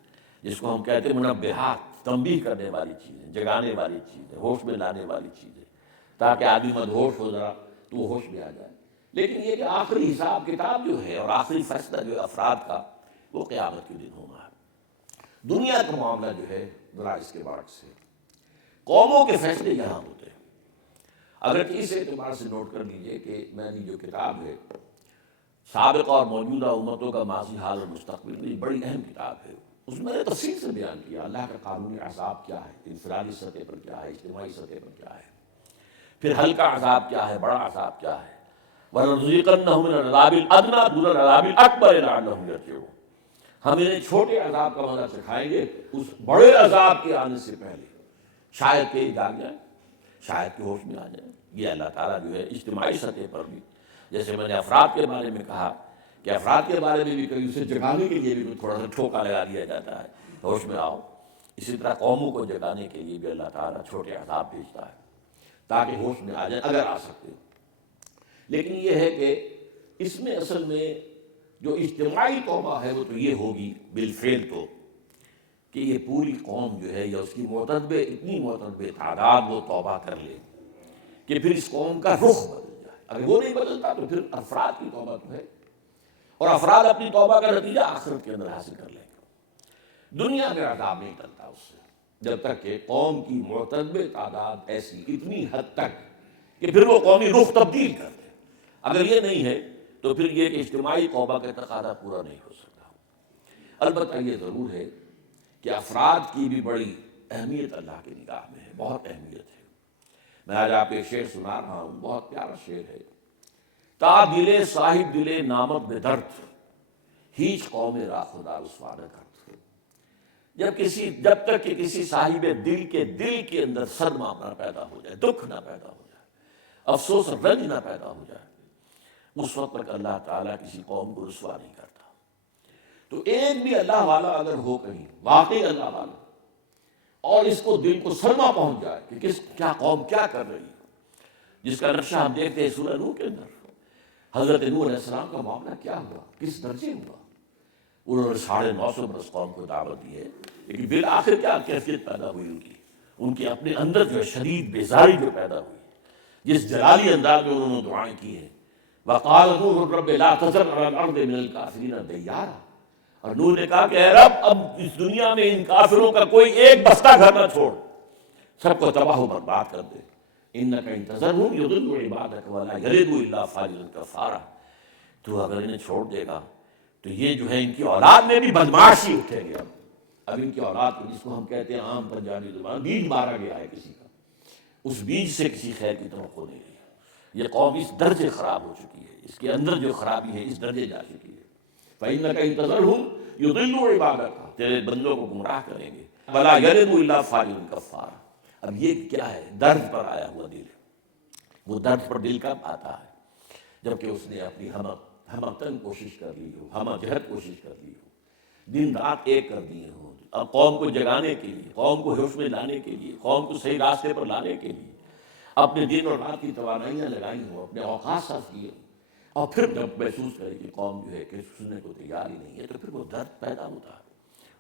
جس کو ہم کہتے ہیں منبہات، تنبیہ کرنے والی چیزیں، جگانے والی چیزیں، ہوش میں لانے والی چیزیں، تاکہ آدمی مدہوش ہو ذرا تو وہ ہوش میں آ جائے۔ لیکن یہ کہ آخری حساب کتاب جو ہے اور آخری فیصلہ جو ہے افراد کا، وہ قیامت کے دن ہونا ہے۔ دنیا کا معاملہ جو ہے ذرا اس کے برعکس ہے، قوموں کے فیصلے یہاں ہوتے ہیں۔ اگر اس اعتبار سے نوٹ کر لیجئے کہ میں نے جو کتاب ہے سابقہ اور موجودہ امتوں کا ماضی، حال اور مستقبل، یہ بڑی اہم کتاب ہے، اس میں نے تفصیل سے بیان کیا اللہ کا قانونی عذاب کیا ہے، انفرادی سطح پر کیا ہے، اجتماعی سطح پر کیا ہے، پھر ہلکا عذاب کیا ہے، بڑا عذاب کیا ہے، وَلَنُذِيقَنَّهُم مِّنَ الْعَذَابِ الْأَدْنَىٰ دُونَ الْعَذَابِ الْأَكْبَرِ لَعَلَّهُمْ يَرْجِعُونَ۔ ہم انہیں چھوٹے عذاب کا مزہ سکھائیں گے اس بڑے عذاب کے آنے سے پہلے، شاید کہ جاگ جائیں، شاید کہ ہوش میں آ جائیں۔ یہ اللہ تعالیٰ جو ہے اجتماعی سطح پر بھی، جیسے میں نے افراد کے بارے میں کہا کہ افراد کے بارے میں بھی کبھی اسے جگانے کے لیے بھی تھوڑا سا ٹھوکا لگا دیا جاتا ہے، ہوش میں آؤ، اسی طرح قوموں کو جگانے کے لیے بھی اللہ تعالیٰ چھوٹے عذاب بھیجتا ہے تاکہ ہوش میں آ جائیں اگر آ سکتے ہو۔ لیکن یہ ہے کہ اس میں اصل میں جو اجتماعی توبہ ہے وہ تو یہ ہوگی بالفعل تو کہ یہ پوری قوم جو ہے یا اس کی معتدبے، اتنی معتدبے تعداد وہ توبہ کر لے کہ پھر اس قوم کا رخ بدل جائے۔ اگر وہ نہیں بدلتا تو پھر افراد کی توبہ تو ہے، اور افراد اپنی توبہ کا نتیجہ آخرت کے اندر حاصل کر لیں گے۔ دنیا میں عذاب نہیں ٹلتا اس سے جب تک کہ قوم کی معتدبے تعداد ایسی اتنی حد تک کہ پھر وہ قومی رخ تبدیل کر دے۔ اگر یہ نہیں ہے تو پھر یہ کہ اجتماعی توبہ کا تقاضا پورا نہیں ہو سکتا۔ البتہ یہ ضرور ہے کہ افراد کی بھی بڑی اہمیت اللہ کی نگاہ میں ہے، بہت اہمیت ہے۔ میں آج آپ کو ایک شعر سنا رہا ہوں، بہت پیارا شعر ہے۔ تا دل صاحب دل نامت بے درد، ہیچ قوم را خدا رسوا نہ کرد۔ جب تک کہ کسی صاحب دل کے اندر صدمہ نہ پیدا ہو جائے، دکھ نہ پیدا ہو جائے، افسوس اور رنج نہ پیدا ہو جائے، اس وقت تک اللہ تعالیٰ کسی قوم کو رسوا نہیں کرتا۔ تو ایک بھی اللہ والا اگر ہو کہیں، واقعی اللہ والا، اور اس کو دل کو صدمہ پہنچ جائے کہ کیا قوم کیا کر رہی ہے، جس کا نقشہ ہم دیکھتے ہیں سورہ نوح کے اندر، حضرت نوح علیہ السلام کا معاملہ کیا ہوا، کس درجے ہوا۔ انہوں نے 950 برس قوم کو دعوت دی ہے، لیکن بالآخر کیا کیفیت پیدا ہوئی ان کی اپنے اندر جو ہے شدید بیزاری جو پیدا ہوئی، جس جلالی انداز میں انہوں نے دعائیں کی ہیں۔ وقال نوح رب لا تذر علی الارض من الکافرین دیارا، اور نوح نے کہا کہ اے رب اب اس دنیا میں ان کافروں کا کوئی ایک بستہ گھر نہ چھوڑ، سب کو تباہ و برباد کر دے۔ انک ان تذرہم یضلوا عبادک ولا یلدوا الا فاجرا کفارا، تو اگر انہیں چھوڑ دے گا تو یہ جو ہے ان کی اولاد میں بھی بدمعاشی اٹھے گی۔ اب ان کی اولاد کو، جس کو ہم کہتے ہیں عام پنجابی زبان، بیج مارا گیا ہے کسی کا، اس بیج سے کسی خیر کی توقع نہیں رہی۔ یہ قوم اس درجے خراب ہو چکی ہے، اس کے اندر جو خرابی ہے اس درجے جا چکی ہے۔ فَإِنَّكَ إِن تَذَرْهُمْ يُضِلُّوا عِبَادَكَ، تیرے بندوں کو گمراہ کریں گے، وَلَا يَلِدُوا إِلَّا فَاجِرًا كَفَّارًا۔ اب یہ کیا ہے؟ درد پر آیا ہوا دل ہے۔ وہ درد پر دل کب آتا ہے؟ جبکہ اس نے اپنی ہمتن کوشش کر لی ہو، ہمہ جہت کوشش کر لی ہو، دن رات ایک کر دیے ہوں، اب قوم کو جگانے کے لیے، قوم کو ہوش میں لانے کے لیے، قوم کو صحیح راستے پر لانے کے لیے اپنے دن اور رات کی توانائیاں لگائی ہوں، اپنے اوقات صرف کیے، اور پھر جب محسوس کرے کہ قوم جو ہے کہ سننے کو تیار ہی نہیں ہے، تو پھر وہ درد پیدا ہوتا ہے۔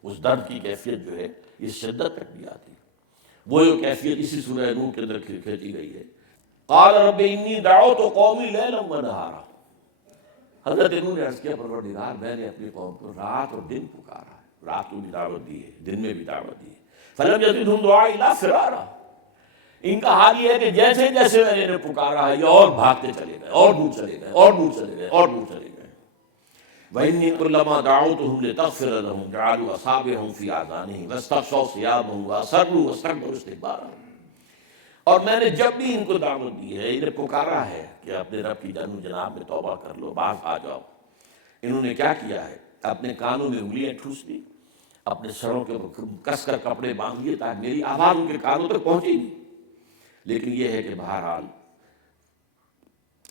اس درد کی کیفیت جو ہے اس شدت تک بھی آتی ہے۔ وہ جو کیفیت اسی سورہ نوح کے اندر کھینچی گئی ہے، قال رب انی دعوت قومی لیلا ونہارا۔ حضرت نوح نے عرض کیا پروردگار میں نے اپنی قوم کو رات اور دن پکارا ہے، رات میں بھی دعوت دی ہے، دن میں بھی دعوت دی ہے، فلم یزدہم دعائی الا فرارا۔ ان کا حال یہ ہے کہ جیسے جیسے میں نے انہیں پکارا ہے یہ اور بھاگتے چلے گئے، اور دور چلے گئے، اور دور چلے گئے، اور دور چلے گئے۔ وَإِنِّي كُلَّمَا دَعَوْتُهُمْ لِتَغْفِرَ لَهُمْ جَعَلُوا أَصَابِعَهُمْ فِي آذَانِهِمْ وَاسْتَغْشَوْا ثِيَابَهُمْ وَأَصَرُّوا وَاسْتَكْبَرُوا اسْتِكْبَارًا۔ اور میں نے جب بھی ان کو دعوت دی ہے، انہیں پکارا ہے کہ اپنے رب کی جناب میں توبہ کر لو، باز آ جاؤ، انہوں نے کیا کیا ہے؟ اپنے کانوں میں انگلیاں ٹھوس دی، اپنے سروں کے اوپر کس کر کپڑے باندھ لیے تاکہ میری آواز ان کے کانوں تک پہنچے گی۔ لیکن یہ ہے کہ بہرحال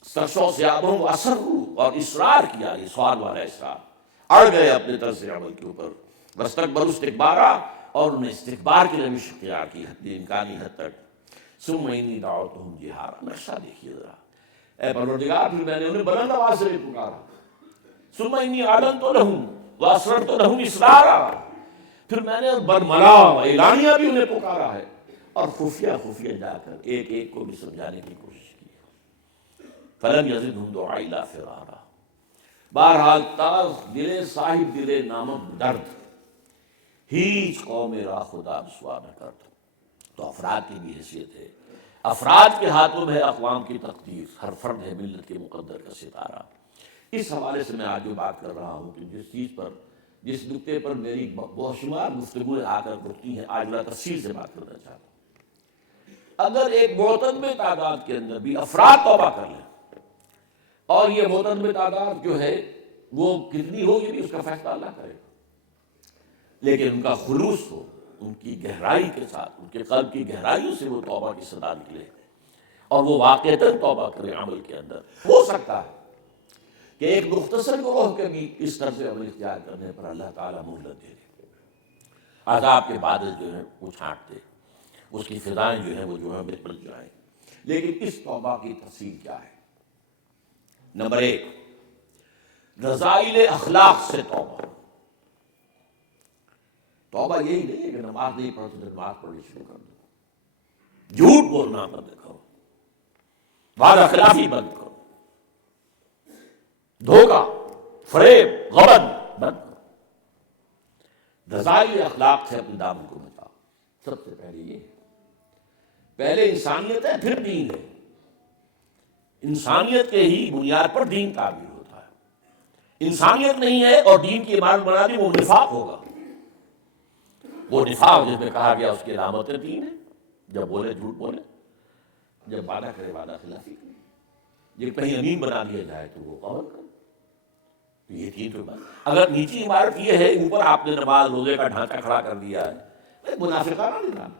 سرسوں سے آبوں و اثروا، اور اصرار کیا، یہ سوال والا اصرار، اڑ گئے اپنے طرز عمل کے اوپر، واستکبروا استکبارا، اور انہیں استکبار کی روش اختیار کی حد امکانی حد تک۔ ثم انی دعوتہم جہارا، نقشہ دیکھیے ذرا، اے پروردگار پھر میں نے انہیں بلند آواز سے پکارا، ثم انی اعلنت لہم واسررت لہم اسرارا، پھر میں نے برملا اعلانیہ بھی انہیں پکارا ہے اور خفیہ خفیہ جا کر ایک ایک کو بھی سمجھانے کی کوشش کی ہے۔ فلم یزدہم دعائی الا فرارا، بہرحال تاز دل صاحب دل نامک درد ہیچ قوم را خدا رسوا نہ کرد۔ تو افراد کی بھی حیثیت ہے، افراد کے ہاتھوں میں ہے اقوام کی تقدیر، ہر فرد ہے ملت کے مقدر کا ستارہ۔ اس حوالے سے میں آج جو بات کر رہا ہوں کہ جس چیز پر، جس نقطے پر میری بہت شمار گفتگویں آ کر رکتی ہیں، آج میں تفصیل سے بات کرنا چاہتا ہوں۔ اگر ایک معتدل تعداد کے اندر بھی افراد توبہ کر لیں، اور یہ معتدل تعداد جو ہے وہ کتنی ہوگی بھی اس کا فیصلہ اللہ کرے، لیکن ان کا خلوص ہو، ان کی گہرائی کے ساتھ، ان کے قلب کی گہرائیوں سے وہ توبہ کی صدا نکلے اور وہ واقعتاً توبہ کرے عمل کے اندر، ہو سکتا ہے کہ ایک مختصر گروہ کے بھی اس طرح سے عمل اختیار کرنے پر اللہ تعالیٰ مہلت دے دے، عذاب کے بادل جو ہیں وہ چھانٹ دے، اس کی فضائیں جو ہیں وہ جو ہے بل جائیں۔ لیکن اس توبہ کی تفصیل کیا ہے؟ نمبر ایک، رذائل اخلاق سے توبہ۔ توبہ یہی نہیں ہے کہ نماز نہیں پڑھو تو نماز پڑھنی شروع کر دو، جھوٹ بولنا بند کرو، وعدہ خلافی بند کرو، دھوکہ، فریب، غبن بند کرو، رذائل اخلاق سے اپنے دامن کو بچاؤ۔ سب سے پہلے یہ ہے، پہلے انسانیت ہے پھر دین ہے، انسانیت کے ہی بنیاد پر دین تعبیر ہوتا ہے۔ انسانیت نہیں ہے اور دین کی عمارت بنا دی، وہ نفاق ہوگا، وہ نفاق جس میں کہا گیا اس کی علامتیں تین ہیں، جب بولے جھوٹ بولے، جب وعدہ کرے وعدہ خلافی کرے، جب کہیں امین بنا دیا جائے تو وہ قول کرے۔ تو یہ تین تو بات، اگر نیچی عمارت یہ ہے، اوپر آپ نے نماز روزے کا ڈھانچہ کھڑا کر دیا ہے، منافقانہ نظام،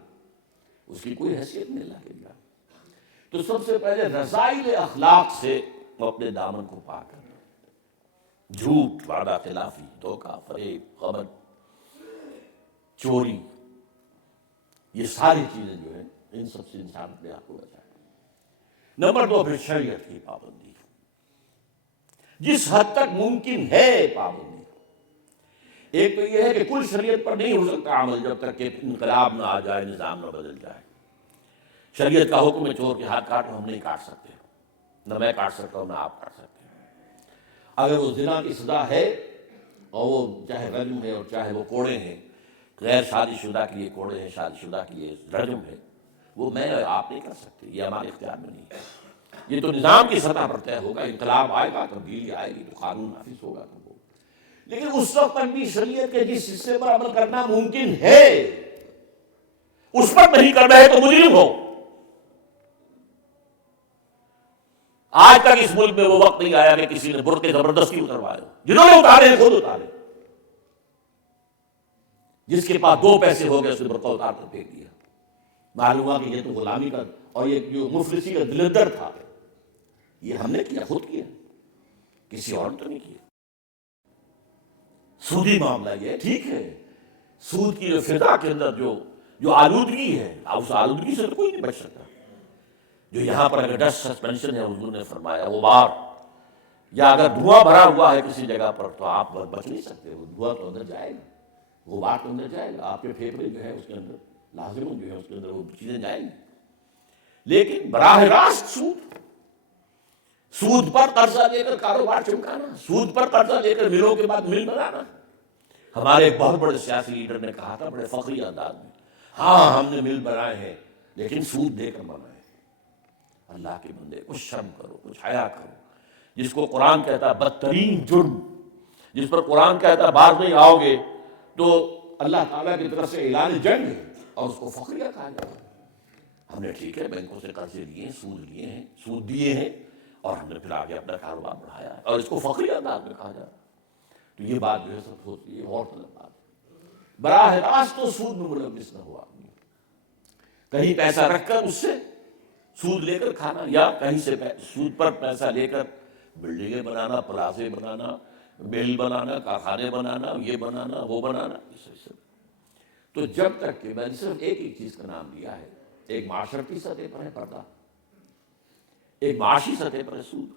اس کی کوئی حیثیت نہیں اللہ کے لیے۔ تو سب سے پہلے رذائل اخلاق سے وہ اپنے دامن کو پاک کرنا، جھوٹ، وعدہ خلافی، دھوکہ، فریب، غبن، چوری، یہ ساری چیزیں جو ہیں ان سب سے انسان اپنے آپ کو بچائے۔ نمبر دو، پھر شریعت کی پابندی، جس حد تک ممکن ہے پابندی۔ ایک تو یہ ہے کہ کل شریعت پر نہیں ہو سکتا عمل جب تک کہ انقلاب نہ آ جائے، نظام نہ بدل جائے۔ شریعت کا حکم ہے چور کے ہاتھ کاٹو، ہم نہیں کاٹ سکتے، نہ میں کاٹ سکتا ہوں نہ آپ کاٹ سکتے ہیں۔ اگر وہ زنا کی سزا ہے اور وہ چاہے رجم ہے اور چاہے وہ کوڑے ہیں، غیر شادی شدہ کے لیے کوڑے ہیں، شادی شدہ کے لیے رجم ہے، وہ میں اور آپ نہیں کر سکتے، یہ ہمارے اختیار میں نہیں ہے۔ یہ تو نظام کی سطح پر طے ہوگا، انقلاب آئے گا، تبدیلی آئے گی تو قانون نافذ ہوگا تو وہ، لیکن اس وقت تک بھی شریعت کے جس حصے پر عمل کرنا ممکن ہے اس پر نہیں کرنا ہے تو مجرم ہو۔ آج تک اس ملک میں وہ وقت نہیں آیا کہ کسی نے برقع زبردستی اتروائے، جنہوں نے اتارے ہیں خود اتارے، جس کے پاس دو پیسے ہو گئے اس نے برقع اتار کر پھینک دیا، معلوم ہوا کہ یہ تو غلامی کا اور یہ جو مفلسی کا دلندر تھا، یہ ہم نے کیا، خود کیا، کسی اور نے تو نہیں کیا۔ سودی معاملہ یہ ٹھیک ہے، سود کی جو فضا کے اندر جو آلودگی ہے، اس آلودگی سے تو کوئی نہیں بچ سکتا۔ جو یہاں پر اگر 10 سسپینشن ہے حضور نے فرمایا، وہ بار یا اگر دھواں بھرا ہوا ہے کسی جگہ پر تو آپ بچ نہیں سکتے، وہ دھواں تو اندر جائے گا، وہ بار تو اندر جائے گا، آپ کے پھیپھڑے جو ہے اس کے اندر لازم جو ہے اس کے اندر وہ چیزیں جائیں گی۔ لیکن براہ راست سود پر قرضہ لے کر کاروبار چمکانا، سود پر قرضہ لے کر ملوں کے بعد مل بنانا۔ ہمارے ایک بہت بڑے سیاسی لیڈر نے کہا تھا بڑے فخری انداز میں، ہاں ہم نے مل بنائے ہیں لیکن سود دے کر بنائے۔ اللہ کے بندے، کچھ شرم کرو، کچھ حیا کرو۔ جس کو قرآن کہتا ہے بدترین جرم، جس پر قرآن کہتا ہے باز نہیں آؤ گے تو اللہ تعالیٰ کی طرف سے اعلان جنگ ہے، اور اس کو فخریہ کہا جاتا ہے۔ ہم نے ٹھیک ہے بینکوں سے قرضے لیے ہیں، سود دیے ہیں اور ہم نے پھر آگے اپنا کاروبار بڑھایا ہے، اور اس کو فخری انداز میں کہا جاتا ہے۔ تو یہ بات جو ہے سب ہوتی ہے، غور طلب بات ہے۔ براہ راست تو سود میں ملوث نہ ہوا، کہیں پیسہ رکھ کر اس سے سود لے کر کھانا، یا کہیں سے سود پر پیسہ لے کر بلڈنگیں بنانا، پلازے بنانا، مل بنانا، کارخانے بنانا، یہ بنانا، وہ بنانا، اس۔ تو جب تک کہ میں نے صرف ایک چیز کا نام لیا ہے، ایک معاشرتی سطح پر ہے پردہ، ایک معاشی سطح پر سود،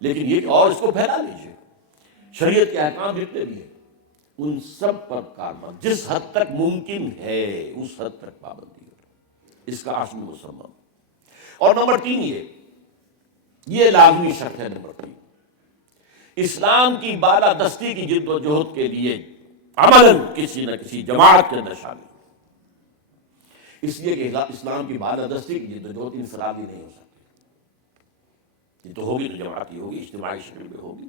لیکن یہ کہ اور اس کو پھیلا لیجیے، شریعت کے احکام جتنے بھی ہیں ان سب پر کاربند جس حد تک ممکن ہے اس حد تک پابندی ہو، اس کا اصل مسمم۔ اور نمبر 3 یہ لازمی شرط ہے، نمبر 3 اسلام کی بالادستی کی جد و جہد کے لیے عملاً کسی نہ کسی جماعت کے اندر شامل، اس لیے کہ اسلام کی بالادستی کی جد و جہد انفرادی نہیں ہو سکتی، یہ تو ہوگی تو جماعتی ہوگی، اجتماعی شکل میں ہوگی۔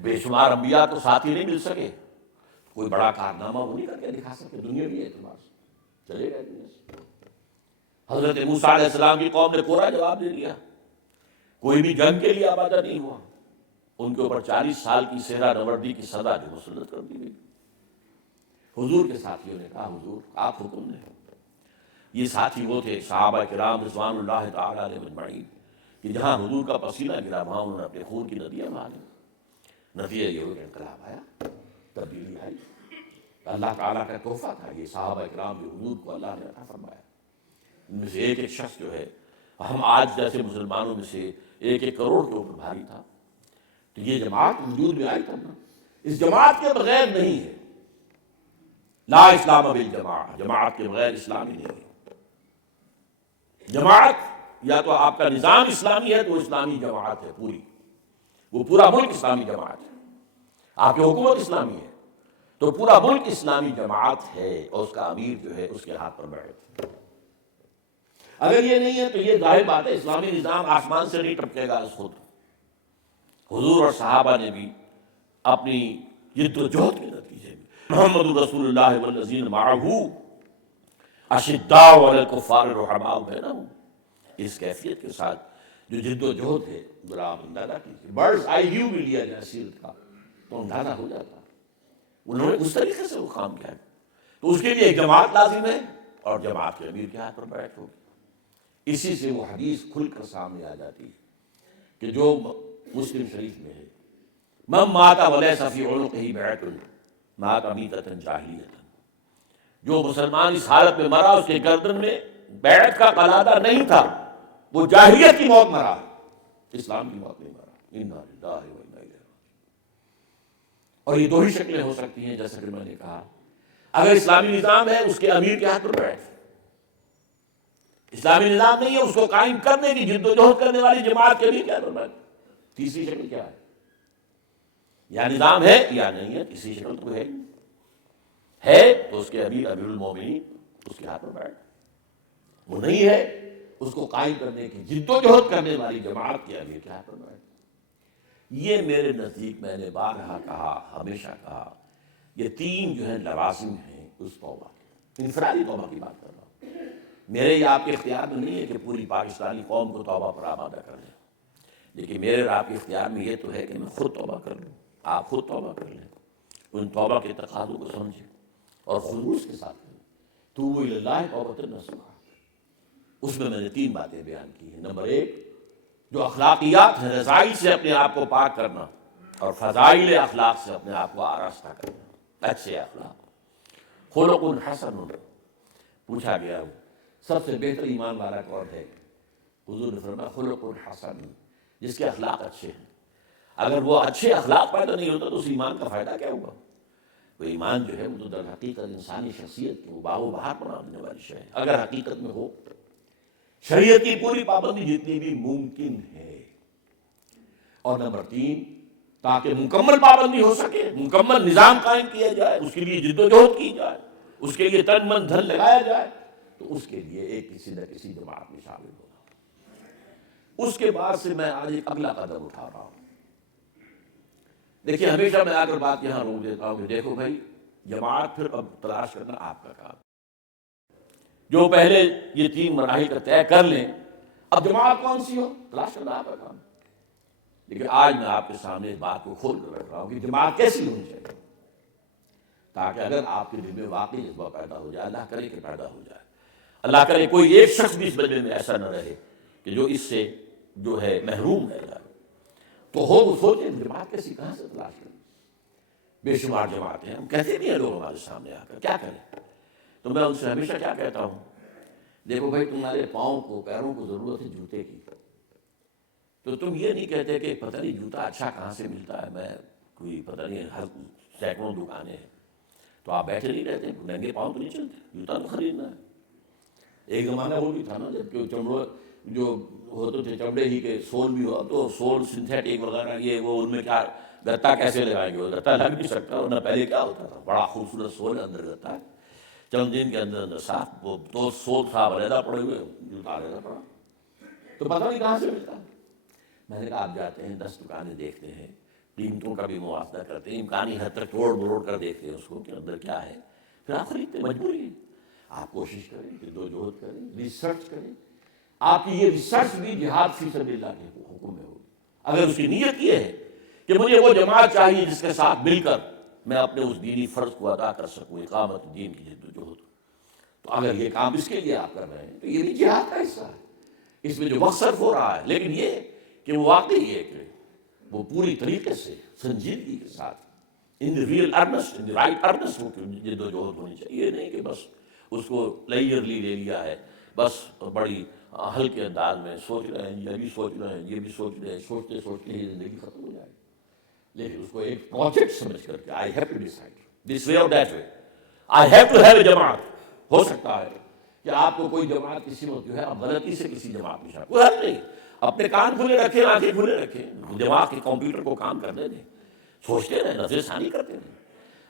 بے شمار انبیاء تو ساتھی نہیں مل سکے، کوئی بڑا کارنامہ وہ نہیں کر کے دکھا سکے دنیا بھی اعتبار سے، چلے گئے دنیا سے۔ حضرت موسیٰ علیہ السلام کی قوم نے پورا جواب دے دیا، کوئی بھی جنگ کے لیے آمادہ نہیں ہوا، ان کے اوپر 40 سال کی صحرا نوردی کی سزا جو مسلط کر دی گئی۔ حضور کے ساتھیوں نے کہا حضور آپ حکم دیں۔ یہ ساتھی وہ تھے صحابہ کرام رضوان اللہ تعالی علیہم اجمعین کہ جہاں حضور کا پسینہ گرا وہاں انہوں نے اپنے خون کی ندیاں بہالیں۔ نتیجہ یہ ہو کہ انقلاب آیا، تبدیلی آئی، اللہ تعالیٰ کا تحفہ تھا یہ صحابہ کرام جو حضور کو اللہ نے عطا فرمایا۔ ان میں سے ایک ایک شخص جو ہے، ہم آج جیسے مسلمانوں میں سے 1-1 کروڑ کے اوپر بھاری تھا، تو یہ جماعت وجود میں آئی تب نا، اس جماعت کے بغیر نہیں ہے، لا اسلام بالجماعت، جماعت کے بغیر اسلام ہی نہیں ہے۔ جماعت یا تو آپ کا نظام اسلامی ہے تو اسلامی جماعت ہے پوری، وہ پورا ملک اسلامی جماعت ہے۔ آپ کی حکومت اسلامی ہے تو پورا ملک اسلامی جماعت ہے، اور اس کا امیر جو ہے اس کے ہاتھ پر بیعت ہے۔ اگر یہ نہیں ہے تو یہ ظاہر بات ہے اسلامی نظام آسمان سے نہیں ٹپکے گا از خود۔ حضور اور صحابہ نے بھی اپنی جد و جہد کے نتیجے میں محمد رسول اللہ والذین معہ اشداء علی الکفار رحماء بینہم، اس کیفیت کے ساتھ جو جد و جہد ہے، ذرا آپ اندازہ کیجیے، برڈز آئی ویو بھی لیا جائے سیرت کا تو اندازہ ہو جاتا ہے انہوں نے اس طریقے سے وہ کام کیا ہے۔ تو اس کے لیے ایک جماعت لازم ہے، اور جماعت کے امیر کے ہاتھ پر بیعت ہوگی۔ اسی سے وہ حدیث کھل کر سامنے آ جاتی ہے کہ جو مسلم شریف میں ہے، من مات ولیس فی عنقہ بیعۃ مات میتۃ جاہلیۃ، جو مسلمان اس حالت میں مرا اس کے گردن میں بیعت کا قلادہ نہیں تھا، وہ جاہلیت کی موت مرا، اسلام کی موت نہیں مرا۔ انا للہ و انا الیہ راجعون۔ اور یہ 2 ہی شکلیں ہو سکتی ہیں، جیسا کہ میں نے کہا، اگر اسلامی نظام ہے اس کے امیر کے ہاتھ پر بیعت، اسلامی نظام نہیں ہے اس کو قائم کرنے کی جد و جہد کرنے والی جماعت کے لیے کیا کرنا ہے۔ تیسری شکل کیا ہے؟ یا نظام ہے یا نہیں ہے، تیسری شکل تو ہے تو اس کے امیر امیر المومنین اس کے ہاتھ پر بیٹھ، وہ نہیں ہے اس کو قائم کرنے کی جد و جہد کرنے والی جماعت کے امیر کے ہاتھ پر بیٹھ۔ یہ میرے نزدیک میں نے بارہا کہا، ہمیشہ کہا، یہ 3 جو ہیں لوازم ہیں اس توبہ کے، انفرادی توبہ کی بات کر رہا ہوں، میرے یا آپ کے اختیار میں نہیں ہے کہ پوری پاکستانی قوم کو توبہ پر آمادہ کر لیں، لیکن میرے اور آپ کے اختیار میں یہ تو ہے کہ میں خود توبہ کر لوں، آپ خود توبہ کر لیں، ان توبہ کے تقاضوں کو سمجھیں اور خلوص کے ساتھ کریں۔ توبوا الی اللہ توبۃ نصوحا، اس میں نے 3 باتیں بیان کی ہیں۔ نمبر 1 جو اخلاقیات ہیں، رذائل سے اپنے آپ کو پاک کرنا، اور فضائل اخلاق سے اپنے آپ کو آراستہ کرنا، اچھے اخلاق۔ خلق حسن، پوچھا گیا سب سے بہتر ایمان والا کون ہے؟ حضور نے فرمایا خلق حسن، جس کے اخلاق اچھے ہیں۔ اگر وہ اچھے اخلاق پیدا نہیں ہوتا تو اس ایمان کا فائدہ کیا ہوگا؟ وہ ایمان جو ہے وہ تو در حقیقت انسانی شخصیت کو باغ و بہار بنا دینے والی شے ہے، اگر حقیقت میں ہو۔ شریعت کی پوری پابندی جتنی بھی ممکن ہے۔ اور نمبر 3 تاکہ مکمل پابندی ہو سکے، مکمل نظام قائم کیا جائے، اس کے لیے جد و جہد کی جائے، اس کے لیے تن من دھن لگایا جائے، تو اس کے لیے ایک کسی نہ کسی جماعت میں شامل ہونا۔ اس کے بعد سے میں آج ایک اگلا قدم اٹھا رہا ہوں۔ دیکھیے ہمیشہ میں آ کر بات یہاں روک دیتا ہوں کہ دیکھو بھائی، جماعت پھر اب تلاش کرنا آپ کا کام، جو پہلے یہ 3 مراحل کا طے کر لیں، اب جماعت کون سی ہو تلاش کرنا آپ کا کام۔ لیکن آج میں آپ کے سامنے اس بات کو کھول کر رکھ رہا ہوں کہ جماعت کیسی ہونی چاہیے، تاکہ اگر آپ کے دل میں واقعی جذبہ پیدا ہو جائے، اللہ کرے کہ پیدا ہو جائے، اللہ کرے کوئی ایک شخص بھی اس بلے میں ایسا نہ رہے کہ جو اس سے جو ہے محروم رہ جائے، تو ہو وہ سوچیں جماعت کیسی، کہاں سے تلاش کریں۔ بے شمار جماعتیں ہیں، ہم کہتے بھی ہیں لوگ ہمارے سامنے آ کر، کیا کریں؟ تو میں ان سے ہمیشہ کیا کہتا ہوں دیکھو بھائی تمہارے پاؤں کو پیروں کو ضرورت ہے جوتے کی، تو تم یہ نہیں کہتے کہ پتہ نہیں جوتا اچھا کہاں سے ملتا ہے، میں کوئی پتہ نہیں ہر سینکڑوں دکانیں ہیں، تو آپ بیٹھے نہیں رہتے، ننگے پاؤں تو نہیں چلتے، جوتا تو خریدنا ہے۔ ایک زمانہ وہ بھی تھا نا جب کہ چمڑے جو ہوتے تھے چمڑے ہی کے سول بھی ہوا تو سول سنتھیٹک وغیرہ یہ وہ ان میں کیا گتا کیسے لگائیں گے، وہ گتا لگ نہیں سکتا، ورنہ پہلے کیا ہوتا تھا بڑا خوبصورت سول اندر گتا ہے، چند دن کے اندر اندر صاف وہ تو سول صاحب علیحدہ پڑے ہوئے جوتا علیحدہ پڑا، تو پتہ نہیں کہاں سے ملتا۔ میں نے کہا آپ جاتے ہیں 10 دکانیں دیکھتے ہیں، قیمتوں کا بھی موازنہ کرتے ہیں، امکانی حد تک توڑ مروڑ کر دیکھتے ہیں اس کو کہ اندر کیا ہے، پھر آپ خریدتے ہیں، مجبوری ہے۔ آپ کوشش کریں، جدوجہد کریں، ریسرچ کریں، آپ کی یہ ریسرچ بھی جہاد فی سبیل اللہ کے حکم میں ہوگی۔ اگر اس کی نیت یہ ہے کہ مجھے وہ جماعت چاہیے جس کے ساتھ مل کر میں اپنے اس دینی فرض کو ادا کر سکوں، اقامت دین کی جدوجہد، تو اگر یہ کام اس کے لیے آپ کر رہے ہیں تو یہ بھی جہاد کا حصہ ہے، اس میں جو وقت صرف ہو رہا ہے، لیکن یہ کہ وہ واقعی ہے کہ وہ پوری طریقے سے سنجیدگی کے ساتھ in the real earnest, in the right earnest جدوجہد ہونی چاہیے، یہ نہیں کہ بس اس کو لیئرلی لے لیا ہے، بس بڑی ہلکے انداز میں سوچ رہے ہیں، یہ بھی سوچ رہے ہیں، یہ بھی سوچ رہے ہیں، سوچتے سوچتے ہی زندگی ختم ہو جائے گی۔ لیکن اس کو ایک پروجیکٹ سمجھ کر کے I have to decide this way اور that way, I have to have a جماعت۔ ہو سکتا ہے کہ آپ کو کوئی جماعت کسی وقت جو ہے آپ غلطی سے کسی جماعت میں شامل، کوئی حل نہیں، اپنے کان کھلے رکھیں، آنکھیں کھلے رکھیں، دماغ کے کمپیوٹر کو کام کرنے دیں، سوچتے رہیں، نظر ثانی کرتے رہیں۔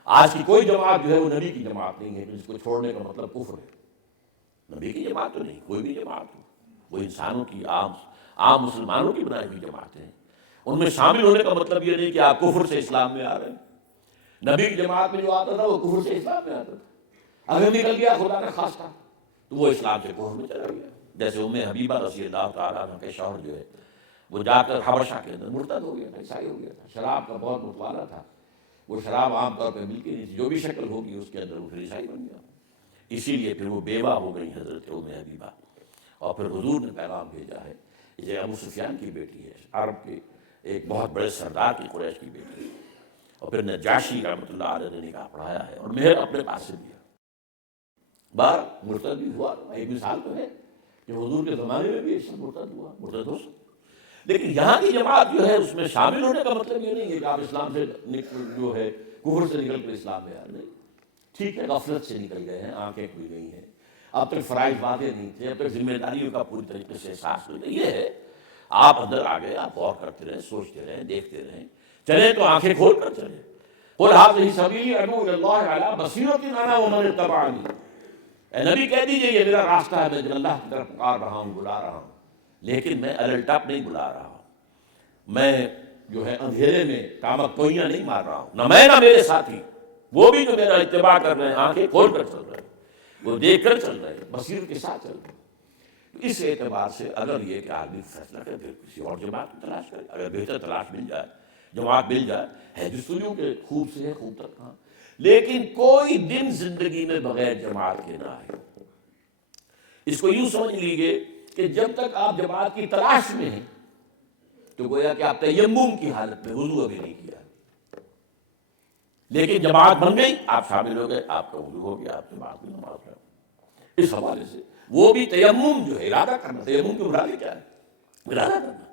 آج کی کوئی جماعت جو ہے وہ نبی کی جماعت نہیں ہے، جس کو چھوڑنے کا مطلب کفر ہے۔ نبی کی جماعت تو نہیں، کوئی بھی جماعت ہو، وہ انسانوں کی عام مسلمانوں کی بنائی ہوئی جماعتیں ہیں، ان میں شامل ہونے کا مطلب یہ نہیں کہ آپ کفر سے اسلام میں آ رہے ہیں۔ نبی کی جماعت میں جو آتا تھا وہ کفر سے اسلام میں آتا تھا، اگر نکل گیا خدا کا خواستہ تو وہ اسلام سے کفر میں چلا گیا، جیسے حبیبہ رضی اللہ تعالیٰ عنہ کے شوہر جو ہے وہ جا کر حبشہ کے اندر مرتد ہو گیا تھا، عیسائی ہو گیا تھا، شراب کا بہت مطالعہ تھا، وہ شراب عام طور پہ ملتی نہیں تھی، جو بھی شکل ہوگی اس کے اندر وہ پھر عیسائی بن گیا، اسی لیے پھر وہ بیوہ ہو گئی حضرت حبیبہ، اور پھر حضور نے پیغام بھیجا ہے، یہ ابو سفیان کی بیٹی ہے، عرب کے ایک بہت بڑے سردار کی، قریش کی بیٹی ہے، اور پھر نجاشی رحمۃ اللہ علیہ نے نکاح پڑھایا ہے اور مہر اپنے پاس سے دیا، بار مرتد بھی ہوا، ایک مثال تو ہے کہ حضور کے زمانے میں بھی ایک شخص مرتد ہوا، مرتد ہو سکتا، لیکن یہاں کی جماعت جو ہے اس میں شامل ہونے کا مطلب یہ نہیں ہے کہ آپ اسلام سے جو ہے کفر سے نکل کر اسلام میں آ رہے، ٹھیک ہے غفلت سے نکل گئے ہیں، آنکھیں کھل گئی ہیں، اب تک فرائض واضح نہیں تھے، اب تک ذمہ داریوں کا پوری طریقے سے احساس ہو گیا، یہ ہے آپ اندر آ گئے، آپ غور کرتے رہیں، سوچتے رہیں، دیکھتے رہیں، چلیں تو آنکھیں کھول کر چلیں۔ قل هذه سبیلی ادعو الی اللہ علی بصیرۃ انا ومن اتبعنی، اے نبی کہہ دیجئے یہ میرا راستہ ہے، میں اللہ کی طرف پکار رہا ہوں، بلا رہا ہوں، لیکن میں الٹپ نہیں بلا رہا ہوں، میں جو ہے اندھیرے میں کامک کوئیاں نہیں مار رہا ہوں، نہ میں نہ میرے ساتھی، وہ بھی جو میرا اتباع کر رہے ہیں آنکھیں کھول کر چل رہے ہیں، وہ دیکھ کر چل رہے ہیں، بصیرت کے ساتھ چل رہے ہیں۔ تو اس اعتبار سے اگر یہ کہ آدمی فیصلہ کرے پھر کسی اور جماعت کی تلاش کرے، اگر بہتر تلاش مل جائے، جماعت مل جائے، ہے جستجو کے خوب سے ہے خوب تک ہاں، لیکن کوئی دن زندگی میں بغیر جماعت کے نہ آئے۔ اس کو یوں سمجھ لیجیے کہ جب تک آپ جماعت کی تلاش میں ہیں تو گویا کہ آپ تیمم کی حالت میں وضو ابھی نہیں کیا، لیکن جماعت بن گئی، آپ شامل ہو گئے، آپ کا وضو ہو گیا، آپ جماعت میں نماز پڑھ۔ اس حوالے سے وہ بھی تیمم جو ہے ارادہ کرنا، تیمم کی مراد کیا ہے؟ ارادہ کرنا،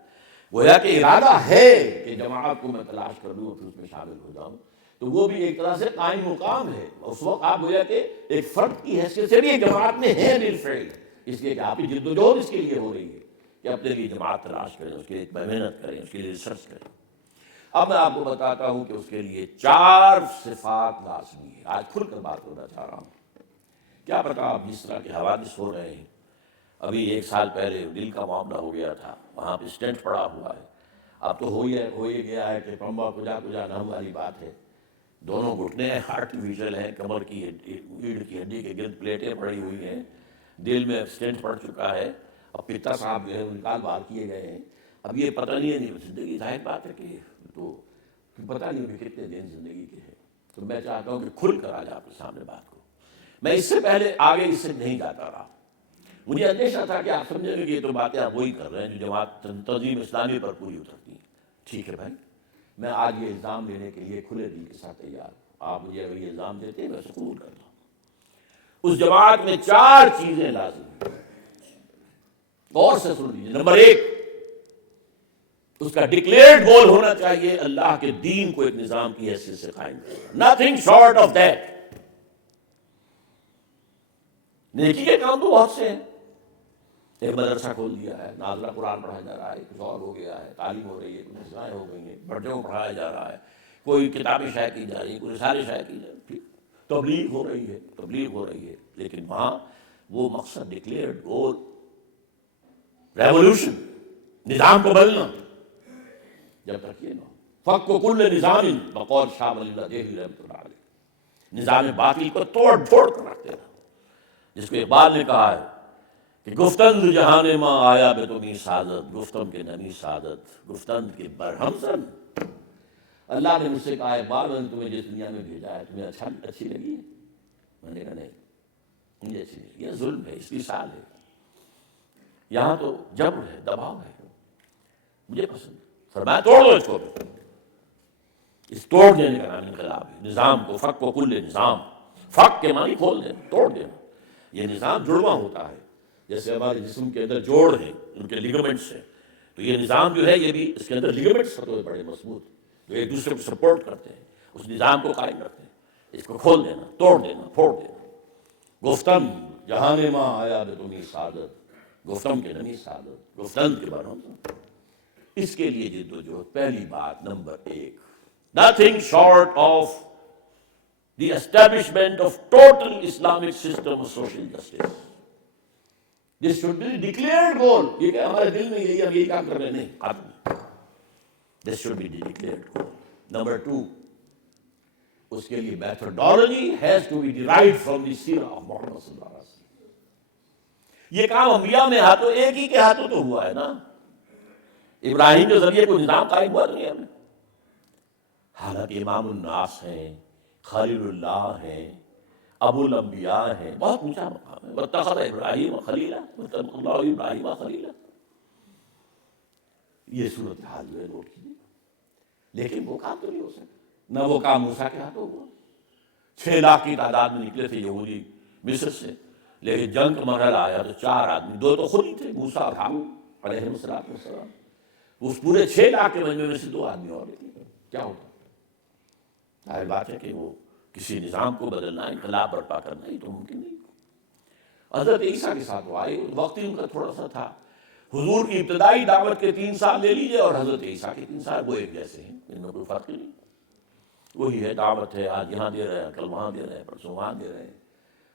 گویا کہ ارادہ ہے کہ جماعت کو میں تلاش کر لوں اور پھر اس میں شامل ہو جاؤں، تو وہ بھی ایک طرح سے قائم مقام ہے، اس وقت آپ گویا کہ ایک فرد کی حیثیت سے بھی ایک جماعت میں ہیں بالفعل، اس لیے کہ آپ کی جد و جہد اس کے لیے ہو رہی ہے کہ اپنے لیے جماعت تلاش کریں، اس کے لیے محنت کریں، اس کے لیے ریسرچ کریں۔ اب میں آپ کو بتاتا ہوں کہ اس کے لیے 4 صفات لازمی ہے، آج کھل کر بات کرنا چاہ رہا ہوں۔ کیا پتا آپ جس طرح کے حوادث ہو رہے ہیں، ابھی 1 سال پہلے دل کا معاملہ ہو گیا تھا، وہاں پہ اسٹینٹ پڑا ہوا ہے، اب تو ہو ہی گیا ہے کہ پمبا کجا نام والی بات ہے، دونوں گھٹنے آرٹیفیشل ہیں، کمر کی ریڑھ کی ہڈی کے گرد پلیٹیں پڑی ہوئی ہیں، دل میں اسٹینٹ پڑ چکا ہے، اب پتا صاحب جو ہے نکال باہر کیے گئے ہیں، اب یہ پتہ نہیں ہے، زندگی ظاہر بات ہے کہ تو پتہ نہیں کہ کتنے دن زندگی کے ہیں، تو میں چاہتا ہوں کہ کھل کر آ جائے آپ کے سامنے بات کو۔ میں اس سے پہلے آگے اس سے نہیں جاتا رہا، مجھے اندیشہ تھا کہ آپ سمجھیں گے کہ یہ تو باتیں آپ وہی کر رہے ہیں جو جماعت تنظیم اسلامی پر پوری اترتی ہیں۔ ٹھیک ہے بھائی، میں آج یہ الزام لینے کے لیے کھلے دل کے ساتھ تیار ہوں، آپ مجھے اگر یہ الزام دیتے ہیں میں اسے قبول کرتا ہوں۔ اس جماعت میں 4 چیزیں لازم ہیں، غور سے سن لیجیے. نمبر 1، اس کا ڈکلیئرڈ گول ہونا چاہیے اللہ کے دین کو ایک نظام کی حیثیت سے قائم کرنا. Nothing short of that. نیکی کے کام تو بہت سے ہیں. ایک مدرسہ کھول دیا ہے، نازلہ قرآن پڑھایا جا رہا ہے، کچھ اور ہو گیا ہے، تعلیم ہو رہی ہے، کچھ نسائیں ہو گئی ہیں، بڑوں کو پڑھایا جا رہا ہے، کوئی کتابیں شائع کی جا رہی ہیں، کوئی رسالے شائع کی جا رہی ہیں، تبلیغ ہو رہی ہے. لیکن وہاں وہ مقصد ڈکلیئرڈ گول، ریولوشن، نظام کو بدلنا، جب تک یہ نہ ہو. فک کل نظام بقول شاہ ولی اللہ دہلوی رحمۃ اللہ علیہ، نظام باطل کو توڑ پھوڑ کر رکھ دینا. جس کو اقبال نے کہا ہے کہ گفتند جہان ماں آیا بے تمہیں سعادت، گفتم کے نمی سعادت، گفتند کے برہم زن. اللہ نے مجھ سے کہا اقبال میں نے تمہیں جس دنیا میں بھیجا ہے تمہیں اچھی لگی ہے؟ میں نے کہا نہیں، مجھے اچھی نہیں لگی. یہ ظلم ہے، اس کی سال ہے، یہاں تو جبر ہے، دباؤ ہے، مجھے پسند. فرمایا توڑ دو اس کو. اس توڑ دینے کا نام انقلاب ہے. نظام کو فک و کل نظام، فک کے معنی کھول دینا، توڑ دینا. یہ نظام جڑواں ہوتا ہے، جیسے ہمارے جسم کے اندر جوڑ ہیں، ان کے لیگمنٹس ہیں، تو یہ نظام جو ہے یہ بھی اس کے اندر لیگمنٹس ہوتے ہیں بڑے مضبوط، جو ایک دوسرے کو سپورٹ کرتے ہیں، اس نظام کو قائم کرتے ہیں. اس کو کھول دینا، توڑ دینا، پھوڑ دینا. گفتم جہان ماں آیا بے تمہیں سعادت، گفتم کے نمی سعادت، گفتن کے برہم. اس کے لیے جد و جہد. پہلی بات number 1، nothing short of the establishment of total Islamic system of social justice. This should be declared goal. یہ کہ ہمارے دل میں یہی ہم یہی کام کر رہے ہیں، نہیں. This should be the declared goal. Number 2، اس کے لیے methodology has to be derived from the سیرہ of محمد صلی اللہ علیہ وسلم. یہ کام انبیاء میں ہاتھوں ایک ہی کے ہاتھوں تو ہوا ہے نا. ابراہیم کے ذریعے کوئی نظام قائم ہوا دنیا میں. حالانکہ امام الناس ہیں، خلیل اللہ ہیں، ابو الانبیاء ہیں، بہت اونچا مقام ہے. واتخذ ابراہیم خلیلا، واتخذ اللہ ابراہیم خلیلا. یہ صورتحال جو ہے نوٹ کیجیے. لیکن وہ کام تو نہیں ہو سکتا. نہ وہ کام موسیٰ کے ہاتھوں ہوا. 6 لاکھ کی تعداد میں نکلے تھے یہودی مصر سے، لیکن جنگ کا مرحلہ آیا تو 4 آدمی، 2 تو خود ہی تھے، موسیٰ اور ہارون علیہ السلام. اس پورے 6 لاکھ کے مجموعے میں سے 2 آدمی اور نکلے. کیا ہوتا؟ ظاہر بات ہے کہ وہ کسی نظام کو بدلنا، انقلاب برپا کرنا، یہ تو ممکن نہیں. حضرت عیسیٰ کے ساتھ وہ آئے، وقت ہی ان کا تھوڑا سا تھا. حضور کی ابتدائی دعوت کے 3 سال لے لیجئے اور حضرت عیسیٰ کے 3 سال، وہ ایک جیسے ہیں، ان میں کوئی فرق نہیں. وہی ہے، دعوت ہے، آج یہاں دے رہے ہیں، کل وہاں دے رہے ہیں، پرسوں وہاں دے رہے ہیں.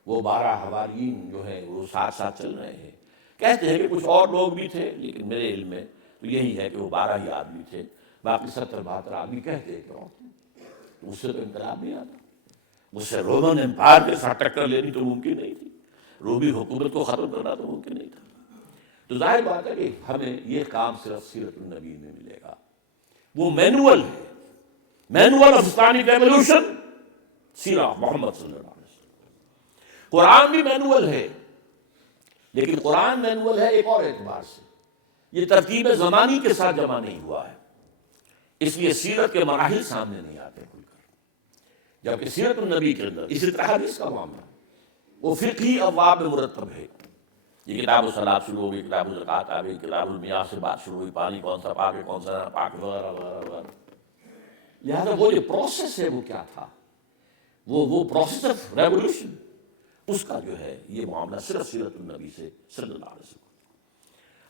وہ 12 حواریین جو ہیں وہ ساتھ چل رہے ہیں. کہتے ہیں کہ کچھ اور لوگ بھی تھے، لیکن میرے علم میں تو یہی ہے کہ وہ 12 ہی آدمی تھے. باقی 70-72 آدمی کہتے ہیں کہ اور تھے. اس سے تو انقلاب نہیں آتا. اس سے رومن امپائر کے ساتھ ٹکر لینی تو ممکن نہیں تھی، رومی حکومت کو ختم کرنا تو ممکن نہیں تھا. تو ظاہر بات ہے کہ ہمیں یہ کام صرف سیرت النبی میں ملے گا. وہ مینول ہے، مینول آف اسلامک ریولوشن، سیرہ محمد صلی اللہ علیہ وسلم. قرآن بھی مینول ہے، لیکن قرآن مینول ہے ایک اور اعتبار سے. یہ ترتیب زمانی کے ساتھ جمع نہیں ہوا ہے، اس لیے سیرت کے مراحل سامنے نہیں آتے کھل کر. جبکہ سیرت النبی کے اندر اسی طرح حدیث کا معاملہ وہ فقہی ابواب میں مرتب ہے. یہ کتاب الصلاۃ شروع ہوگی، کتاب الزکوٰۃ آ گئی، کتاب المیاہ سے بات شروع ہوئی، پانی کون سا پاک ہے کون سا ناپاک وغیرہ وغیرہ وغیرہ. لہٰذا وہ جو پروسیس ہے وہ کیا تھا، وہ پروسیس آف ریولوشن، اس کا جو ہے یہ معاملہ صرف سیرت النبی سے صلی اللہ علیہ وسلم.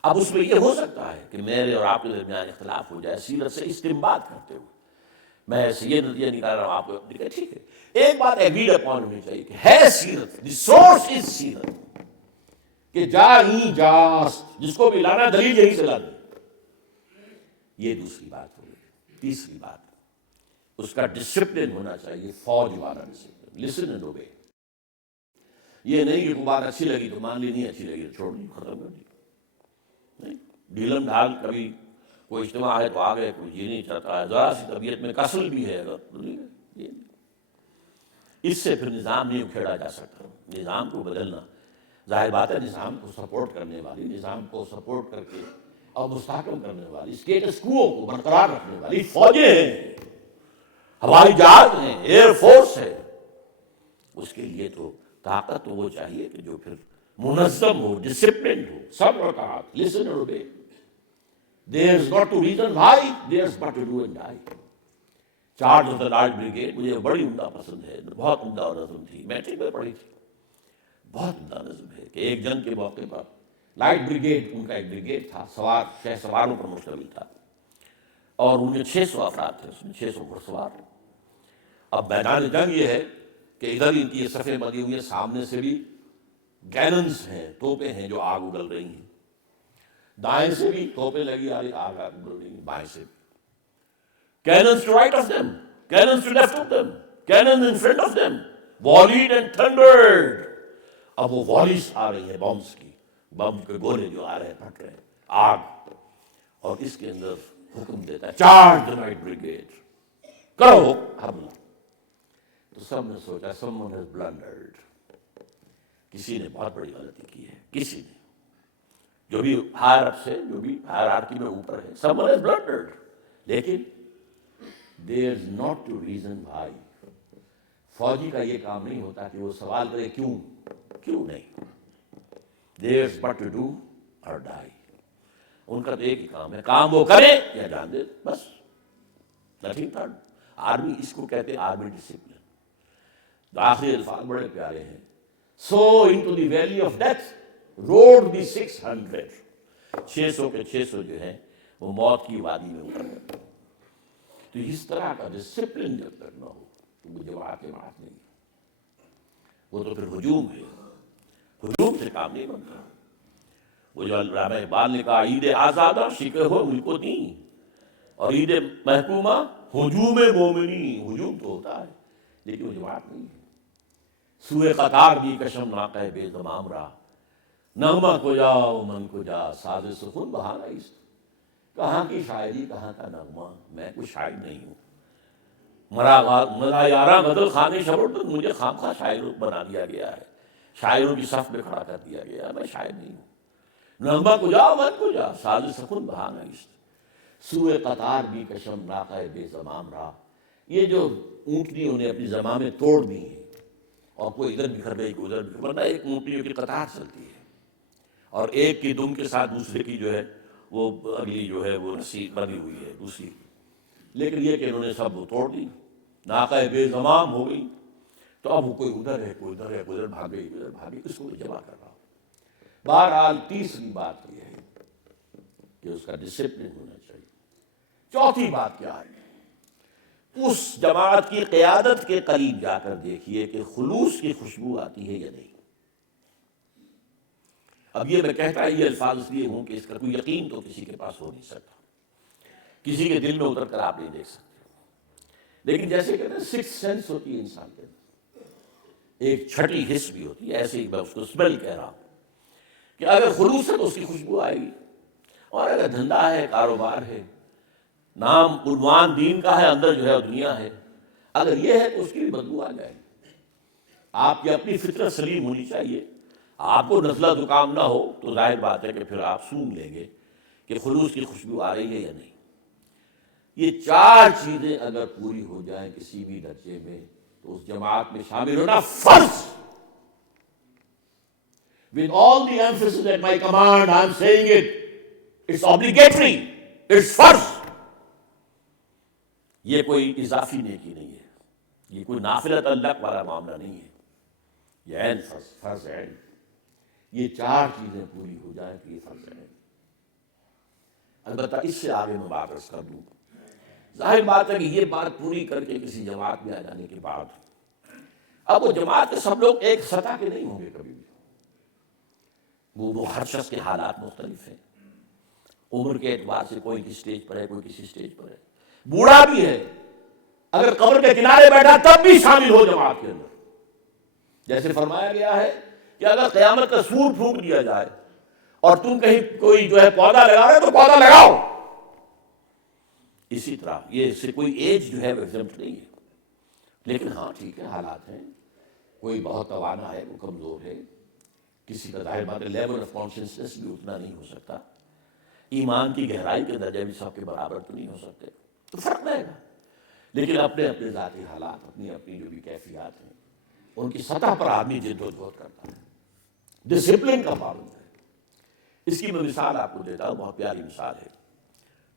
اب اس میں یہ ہو سکتا ہے کہ میرے اور آپ کے درمیان اختلاف ہو جائے سیرت سے استنباط کرتے ہوئے. میں ایسے یہ نتیجہ نکال رہا ہوں، آپ کو ٹھیک ہے. ایک بات ایگریڈ اپون ہونی چاہیے کہ ہے سیرت، دی سورس از سیرت، کہ جا ہی جاست، جس کو بھی لانا دلیل یہی سے لانا. یہ دوسری بات ہو گئی. تیسری بات، اس کا ڈسپلن ہونا چاہیے، فوج والا ڈسپلن. Listen and obey. یہ نہیں کہ کوئی بات اچھی لگی تو مان لی، نہیں اچھی لگی تو چھوڑ دی، ختم کر دی. نہیں، ڈھیلم ڈھال. کبھی کوئی اجتماع ہے تو آ گئے، کوئی جی نہیں چاہتا ہے، ذرا سی طبیعت میں کسل بھی ہے اگر، اس سے پھر نظام نہیں اکھیڑا جا سکتا. نظام کو بدلنا، ظاہر بات ہے نظام کو سپورٹ کرنے والی، نظام کو سپورٹ کر کے اور مستحکم کرنے والی، اسٹیٹس کوو کو برقرار رکھنے والی فوجیں ہیں، ہوائی جہاز ہیں، ایئر فورس ہے. اس کے لیے تو طاقت تو وہ چاہیے کہ جو پھر منظم ہو, ڈسپلنڈ ہو, سب رکعات, listen and obey. There's not to reason why, there's but to do and die. Charge of the lord brigade مجھے بڑی عمدہ پسند ہے, بہت عمدہ نظم تھی, میٹرک میں پڑھی تھی. بہت عمدہ نظم ہے کہ ایک جنگ کے موقع پر لائٹ بریگیڈ, ان کا ایک بریگیڈ تھا, سوار شہ سواروں پر مشتمل تھا, اور ان میں 600 افراد تھے, اس میں 600 گھڑ سوار. اب میدان جنگ یہ ہے کہ ادھر ان کی یہ صفیں بندی ہوئی ہیں, سامنے سے بھی کیننز ہیں, توپیں ہیں جو آگ اگل رہی ہیں, دائیں سے بھی توپیں لگی آ رہی, آگ اگل رہی ہیں, بائیں سے بھی. Cannons to right of them, cannons to left of them, cannons in front of them, volleyed and thundered. اب وہ والیز آ رہی ہیں بمس کی, بم کے گولے جو آ رہے ہیں, پھٹ رہے ہیں, آگ. اور اس کے اندر حکم دیتا ہے چارج the night brigade, کرو حملہ. تو سب نے سوچا someone has blundered, کسی نے بہت بڑی غلطی کی ہے, کسی نے, جو بھی ہائر اپ سے, جو بھی ہائرارکی میں اوپر ہے, someone has blundered. لیکن there's not to reason why. فوجی کا یہ کام نہیں ہوتا کہ وہ سوال کرے کیوں نہیں. there's but to do or die. ان کا تو ایک ہی کام ہے, کام وہ کرے یا جان دے, بس. nothing third. آرمی, اس کو کہتے ہیں آرمی ڈسپلن. آخری الفاظ بڑے پیارے ہیں. so into the valley of death rode the 600. 600 کے 600 جو ہیں وہ موت کی وادی میں اتر گئے. تو اس طرح کا ڈسپلن جب تک نہ ہو تو وہ جماعت نہیں, وہ تو پھر ہجوم ہے, ہجوم سے کام نہیں بنتا. وہ جو علامہ اقبال نے کہا عید آزادہ شکر ہو ملک و دین, اور عید محکومہ ہجوم مومنی. ہجوم تو ہوتا ہے لیکن وہ جماعت نہیں ہے. سوئے قطار بھی کشم ناقہ بے زمام را, نغمہ کو جا من کو جا ساز سخن بہانا. اس کہاں کی شاعری, کہاں کا نغمہ, میں کوئی شاعر نہیں ہوں. مرا یاراں غزل خانے شبر, تو مجھے خامخواہ شاعر بنا دیا گیا ہے, شاعروں کی صف میں کھڑا کر دیا گیا ہے, میں شاعر نہیں ہوں. نغمہ کو جا من کو جا ساز سخن بہانا اس, سوئے قطار بھی کشم ناقہ بے زمام را. یہ جو اونٹنیوں نے اپنی زماں میں توڑ دی ہیں, اور کوئی ادھر بکھر گئی کوئی ادھر بکھر, ورنہ ایک اونٹنیوں کی قطار چلتی ہے, اور ایک کی دم کے ساتھ دوسرے کی جو ہے وہ اگلی جو ہے وہ رسی بنی ہوئی ہے دوسری. لیکن یہ کہ انہوں نے سب وہ توڑ دی, ناقہ بے زمام ہو گئی. تو اب وہ کوئی ادھر ہے کوئی ادھر ہے, کوئی ادھر بھاگ گئی ادھر بھاگ گئی, اس کو جمع کر رہا. بہرحال تیسری بات یہ ہے کہ اس کا ڈسپلن ہونا چاہیے. چوتھی بات کیا ہے, اس جماعت کی قیادت کے قریب جا کر دیکھیے کہ خلوص کی خوشبو آتی ہے یا نہیں. اب یہ میں کہتا یہ الفاظ اس لیے ہوں کہ اس کا کوئی یقین تو کسی کے پاس ہو نہیں سکتا, کسی کے دل میں اتر کر آپ نہیں دیکھ سکتے. لیکن جیسے کہتے ہیں سکس سینس ہوتی ہے انسان کے اندر, ایک چھٹی حس بھی ہوتی ہے, ایسے ہی میں اس کو اسمیل کہہ رہا ہوں کہ اگر خلوص ہے تو اس کی خوشبو آئے گی, اور اگر دھندا ہے, کاروبار ہے, نام عنوان دین کا ہے, اندر جو ہے دنیا ہے, اگر یہ ہے تو اس کی بھی بدبو آ جائے گی. آپ کی اپنی فطرت سلیم ہونی چاہیے. آپ کو نزلہ زکام نہ ہو تو ظاہر بات ہے کہ پھر آپ سونگ لیں گے کہ خلوص کی خوشبو آ رہی ہے یا نہیں. یہ چار چیزیں اگر پوری ہو جائیں کسی بھی درجے میں تو اس جماعت میں شامل ہونا فرض. With all the emphasis at my command, I am saying it. It's obligatory. It's فرض. یہ کوئی اضافی نیکی نہیں ہے, یہ کوئی نافلۃ اللہ والا معاملہ نہیں ہے, یہ عین فرض ہے. یہ چار چیزیں پوری ہو جائیں تو یہ فرض ہے. البتہ اس سے آگے میں بات عرض کر دوں. ظاہر بات ہے کہ یہ بات پوری کر کے کسی جماعت میں آ جانے کے بعد اب وہ جماعت کے سب لوگ ایک سطح کے نہیں ہوں گے کبھی بھی. وہ ہر شخص کے حالات مختلف ہیں, عمر کے اعتبار سے کوئی کسی اسٹیج پر ہے, کوئی کسی اسٹیج پر ہے. بوڑھا بھی ہے, اگر قبر کے کنارے بیٹھا تب بھی شامل ہو جماعت کے اندر. جیسے فرمایا گیا ہے کہ اگر قیامت کا سور پھونک دیا جائے اور تم کہیں کوئی جو ہے پودا لگا رہے تو پودا لگاؤ. اسی طرح یہ اس سے کوئی ایج جو ہے وہ ایگزمپٹ نہیں ہے. لیکن ہاں ٹھیک ہے, حالات ہیں, کوئی بہت توانا ہے, وہ کمزور ہے, کسی کا ظاہر بات ہے لیول آف کانشیسنس بھی اتنا نہیں ہو سکتا, ایمان کی گہرائی کے درجے بھی سب کے برابر تو نہیں ہو سکتے, تو فرق رہے گا. لیکن اپنے اپنے ذاتی حالات, اپنی اپنی جو بھی کیفیات ہیں, ان کی سطح پر آدمی جد و جہد کرتا ہے. ڈسپلن کا پابند ہے۔ اس کی میں مثال آپ کو دیتا ہوں، بہت پیاری مثال ہے۔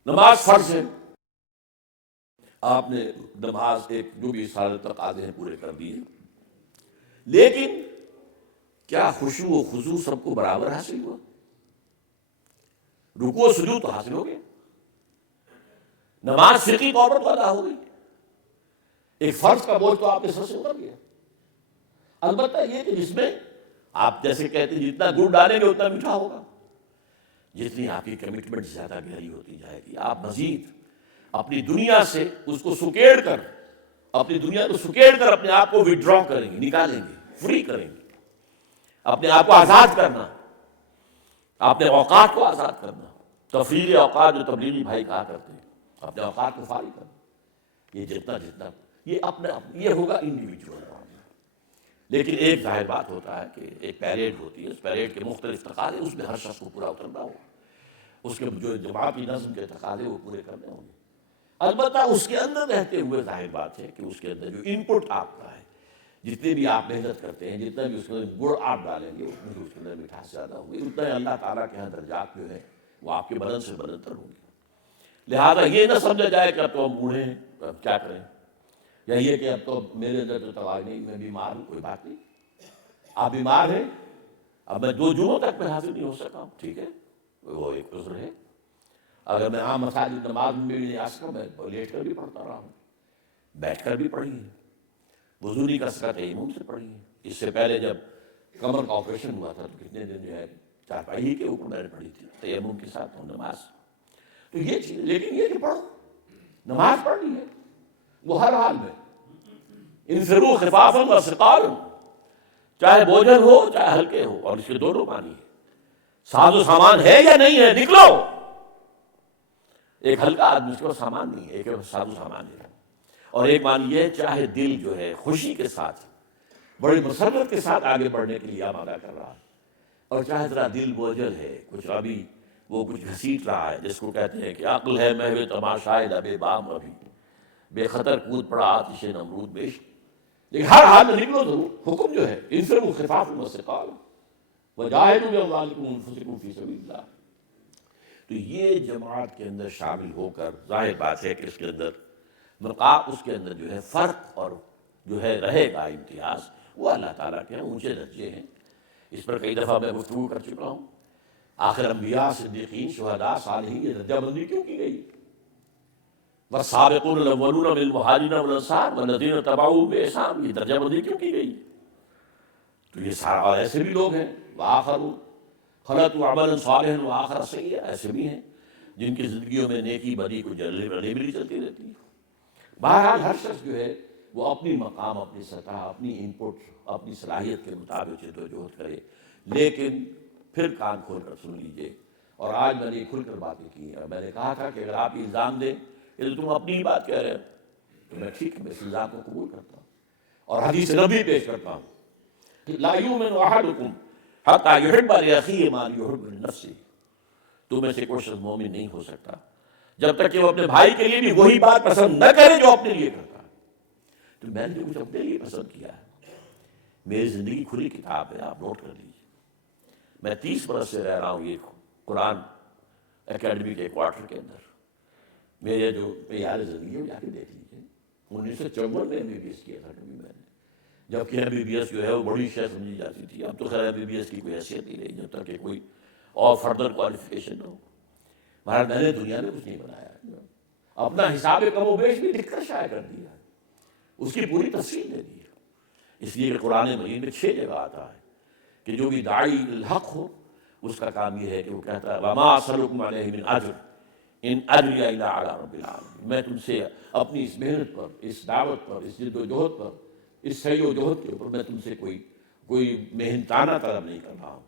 نماز فرض ہے، آپ نے نماز ایک جو بھی سارے تقاضے ہیں پورے کر دیے، لیکن کیا خشوع و خضوع سب کو برابر حاصل ہوا؟ رکوع و سجود تو حاصل ہو گئے، نماز فقہی طور پر تو ادا ہو گئی، ایک فرض کا بوجھ تو آپ کے سر سے اتر گیا۔ البتہ یہ کہ جس میں آپ جیسے کہتے ہیں جتنا گڑ ڈالیں گے اتنا میٹھا ہوگا، جتنی آپ کی کمٹمنٹ زیادہ گہری ہوتی جائے گی، آپ مزید اپنی دنیا سے اس کو سکیڑ کر، اپنی دنیا کو سکیڑ کر اپنے آپ کو وڈرا کریں گے، نکالیں گے، فری کریں گے، اپنے آپ کو آزاد کرنا، اپنے اوقات کو آزاد کرنا، تفریغ اوقات جو تبلیغی بھائی کہا کرتے ہیں، اپنے اوقات کو فارغ کرنا، یہ جتنا یہ اپنا یہ ہوگا انڈیویجول۔ لیکن ایک ظاہر بات ہوتا ہے کہ ایک پیریڈ ہوتی ہے، اس پیریڈ کے مختلف تقاضے، اس میں ہر شخص کو پورا اترنا ہوگا، اس کے جو جماعتی نظم کے تقاضے وہ پورے کرنے ہوں گے۔ البتہ اس کے اندر رہتے ہوئے ظاہر بات ہے کہ اس کے اندر جو ان پٹ آپ کا ہے، جتنے بھی آپ محنت کرتے ہیں، جتنا بھی اس کے اندر گڑ آپ ڈالیں گے، اتنی ہی اس کے اندر مٹھاس زیادہ ہوگی، اتنا ہی اللہ تعالیٰ کے یہاں درجات جو ہے وہ آپ کے بدن سے بدن تر ہوں گے۔ لہٰذا یہ نہ سمجھا جائے کہ اب تو ہم بوڑھے ہیں، اب کیا کریں، یا یہ کہ اب تو میرے اندر تو توانائی نہیں، میں بیمار ہوں، کوئی بات نہیں، آپ بیمار ہیں، اب میں 2 جمعوں تک میں حاضر نہیں ہو سکا ہوں، ٹھیک ہے، وہ ایک عذر ہے۔ اگر میں عام مساجد نماز میں بھی نہیں آ سکا، میں لیٹ کر بھی پڑھتا رہا ہوں، بیٹھ کر بھی پڑھی ہے، وضو نہیں کر سکا تیمم سے پڑھی ہے۔ اس سے پہلے جب کمر کا آپریشن ہوا تھا تو کتنے دن جو ہے چارپائی کے اوپر میں نے پڑھی تھی تیمم کے ساتھ نماز۔ تو یہ چیز، لیکن یہ کہ پڑھو، نماز پڑھنی ہے، وہ ہر حال میں، انفروا خفافا وثقالا، چاہے بوجھل ہو چاہے ہلکے ہو، اور اس کے دونوں معنی ہے، ساز و سامان ہے یا نہیں ہے، نکلو۔ ایک ہلکا آدمی اس کو سامان نہیں ہے، ایک ساز و سامان ہے، اور ایک معنی یہ چاہے دل جو ہے خوشی کے ساتھ بڑی مسرت کے ساتھ آگے بڑھنے کے لیے آمادہ کر رہا ہے، اور چاہے ذرا دل بوجھل ہے، کچھ ابھی وہ کچھ گھسیٹ رہا ہے، جس کو کہتے ہیں کہ عقل ہے محو تماشائے لب بام، ابھی بے خطر کود پڑا آتش نمرود بیش، لیکن ہر حال میں نکلو ضرور۔ حکم جو ہے انفروا خفافا وثقالا وجاہدوا باموالکم وانفسکم فی سبیل اللہ۔ تو یہ جماعت کے اندر شامل ہو کر ظاہر بات ہے کہ اس کے اندر نقاب، اس کے اندر جو ہے فرق اور جو ہے رہے گا امتیاز، وہ اللہ تعالیٰ کے اونچے درجے ہیں۔ اس پر کئی دفعہ میں گفتگو کر چکا ہوں۔ آخر انبیاء، صدیقین، شہداء، صالحین، یہ درجہ بندی کیوں کی گئی؟ والسابقون الاولون من المہاجرین والانصار والذین اتبعوهم بإحسان، یہ درجہ بندی کیوں کی گئی؟ تو یہ سارا، اور ایسے بھی لوگ ہیں، وآخرون خلطوا عملا صالحا وآخر سیئا، ایسے بھی ہیں جن کی زندگیوں میں نیکی بدی کو جلدی چلتی رہتی ہے۔ بہرحال ہر شخص جو ہے وہ اپنی مقام، اپنی سطح، اپنی ان پٹ، اپنی صلاحیت کے مطابق جدوجہد کرے، لیکن پھر کان کھول کر سن لیجئے۔ اور آج میں نے کھل کر باتیں کی ہیں، میں نے کہا تھا کہ اگر آپ الزام دیں کہ تم اپنی ہی بات کہہ رہے ہو، تو میں ٹھیک ہے، میں اس الزام کو قبول کرتا ہوں اور حدیث نبوی پیش کرتا ہوں کہ لا یؤمن احدکم حتی یحب لأخیہ ما یحب لنفسہ، تو میں سے کوئی شخص مومن نہیں ہو سکتا جب تک کہ وہ اپنے بھائی کے لیے بھی وہی بات پسند نہ کرے جو اپنے لیے کرتا ہے۔ تو میں نے جو کچھ اپنے لیے پسند کیا ہے، میری زندگی کھلی کتاب ہے، آپ نوٹ کر لیجیے۔ میں 30 برس سے رہ رہا ہوں یہ قرآن اکیڈمی کے کوارٹر کے اندر۔ میرے جو معیار زندگی ہے وہ جا کے دیکھ لیجیے۔ 1954 میں MBBS کیا تھا کبھی میں نے، جبکہ MBBS جو ہے وہ بڑی شے سمجھی جاتی تھی۔ اب تو خیر MBBS کی کوئی حیثیت ہی نہیں جب تک کہ کوئی اور فردر کوالیفیکیشن نہ ہو۔ مہاراج میں نے دنیا میں کچھ نہیں بنایا، اپنا حساب کم و بیش بھی لکھ کر شائع کر دیا، اس کی پوری تفصیل دے دی ہے۔ اس لیے کہ قرآن مجید میں 6 جگہ آتا ہے کہ جو بھی داعی الحق ہو اس کا کام یہ ہے کہ وہ کہتا ہے وما اسألکم علیہ من اجر ان اجری الا علی رب العالمین، میں تم سے اپنی اس محنت پر، اس دعوت پر، اس جد و جہد پر، اس سعی و جہد کے اوپر میں تم سے کوئی محنتانہ طلب نہیں کر رہا ہوں،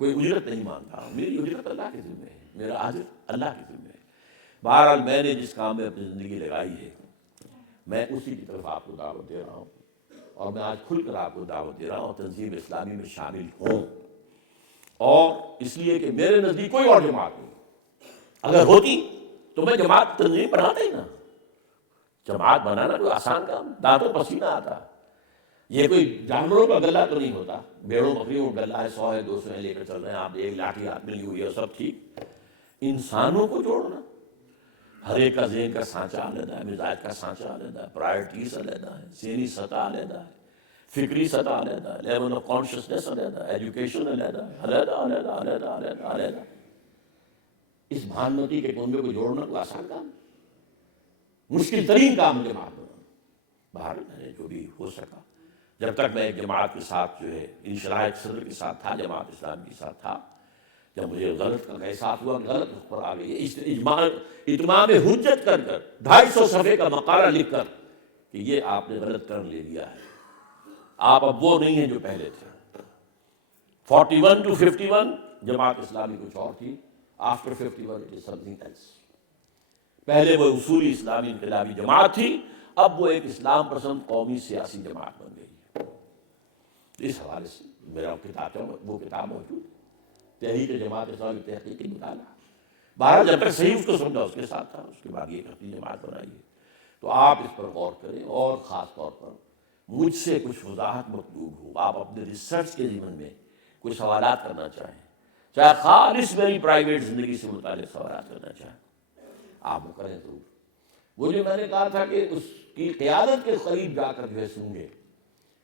کوئی اجرت نہیں مانگتا ہوں، میری اجرت اللہ کے ذمہ ہے، میرا اجر اللہ کے ذمہ ہے۔ بہرحال میں نے جس کام میں اپنی زندگی لگائی ہے میں اسی کی طرف آپ کو دعوت دے رہا ہوں، اور میں آج کھل کر آپ کو دعوت دے رہا ہوں تنظیم اسلامی میں شامل ہوں، اور اس لیے کہ میرے نزدیک کوئی اور جماعت نہیں، اگر ہوتی تو میں جماعت تنظیم بناتا ہی نا۔ جماعت بنانا کوئی آسان کام، دانتوں پسینہ آتا، یہ کوئی جانوروں کا گلہ تو نہیں ہوتا، بھیڑوں بکریوں کا گلہ ہے، 100 ہے 200 ہے لے کر چل رہے ہیں آپ، ایک لاٹھی ہاتھ میں لی ہوئی ہے سب ٹھیک۔ انسانوں کو جوڑنا، ہر ایک کا ذہن کا سانچہ علیحدہ ہے، مزاج کا سانچہ علیحدہ ہے، پرائرٹیز علیحدہ ہے، ذہنی سطح علیحدہ ہے، فکری سطح علیحدہ ہے، لیول آف کانشیسنس علیحدہ ہے، ایجوکیشن علیحدہ ہے، علیحدہ علیحدہ علیحدہ علیحدہ علیحدہ۔ اس بھانمتی کے کنبے کو جوڑنا کوئی آسان کام نہیں، مشکل ترین کام جماعت بنانا۔ باہر میں نے جو بھی ہو سکا، جب تک میں ایک جماعت کے ساتھ جو ہے انشراح صدر کے ساتھ تھا، جماعت اسلامی کے ساتھ تھا، جب مجھے غلط کا احساس ہوا، غلط اس پر آ گئی، اتمام حجت کر 250 صفحے کا مقالہ لکھ کر کہ یہ آپ نے غلط ٹرن لے لیا ہے، آپ اب وہ نہیں ہیں جو پہلے تھے۔ 41 to 51 جماعت اسلامی کچھ اور تھی، after 51 it is something else۔ پہلے وہ اصولی اسلامی انقلابی جماعت تھی، اب وہ ایک اسلام پسند قومی سیاسی جماعت بن گئی۔ اس حوالے سے میرا وہ کتاب موجود ہے، تحریک جماعت اسلامی تحقیقی مطالعہ۔ بہرحال جب تک صحیح اس کو سمجھا اس کے ساتھ تھا، اس کے بعد یہ اپنی جماعت بنائی ہے۔ تو آپ اس پر غور کریں، اور خاص طور پر مجھ سے کچھ وضاحت مطلوب ہو، آپ اپنے ریسرچ کے ضمن میں کچھ سوالات کرنا چاہیں، چاہے خالص میری پرائیویٹ زندگی سے متعلق سوالات کرنا چاہیں، آپ وہ کریں ضرور۔ وہ جو میں نے کہا تھا کہ اس کی قیادت کے قریب جا کر جو ہے سنگے،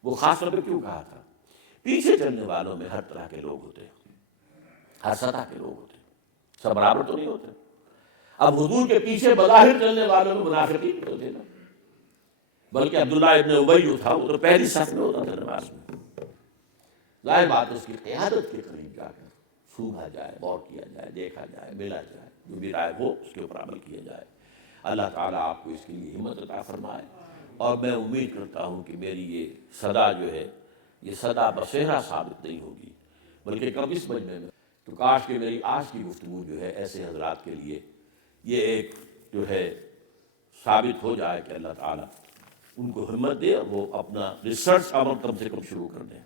وہ خاص طور پہ کیوں کہا تھا؟ پیچھے چلنے والوں میں ہر طرح کے لوگ ہوتے ہیں، ہر سطح کے لوگ ہوتے ہیں، سب برابر تو نہیں ہوتے۔ اب حضور کے پیچھے بظاہر چلنے والوں میں منافقین تو تھے نا، بلکہ عبداللہ ابن ابی جو تھا وہ تو پہلی صف میں ہوتا تھا نماز میں۔ ظاہر بات اس کی قیادت کے قریب جا کر سوبھا جائے، غور کیا جائے، دیکھا جائے، ملا جائے، جو بھی رائے ہو اس کے اوپر عمل کیا جائے۔ اللہ تعالیٰ آپ کو اس کے لیے ہمت عطا فرمائے، اور میں امید کرتا ہوں کہ میری یہ صدا جو ہے یہ صدا بصیرہ ثابت نہیں ہوگی، بلکہ کب اس مجمع میں تو کاش کہ میری آج کی گفتگو جو ہے ایسے حضرات کے لیے یہ ایک جو ہے ثابت ہو جائے کہ اللہ تعالیٰ ان کو ہمت دے اور وہ اپنا ریسرچ عمل کم سے کم شروع کر دیں۔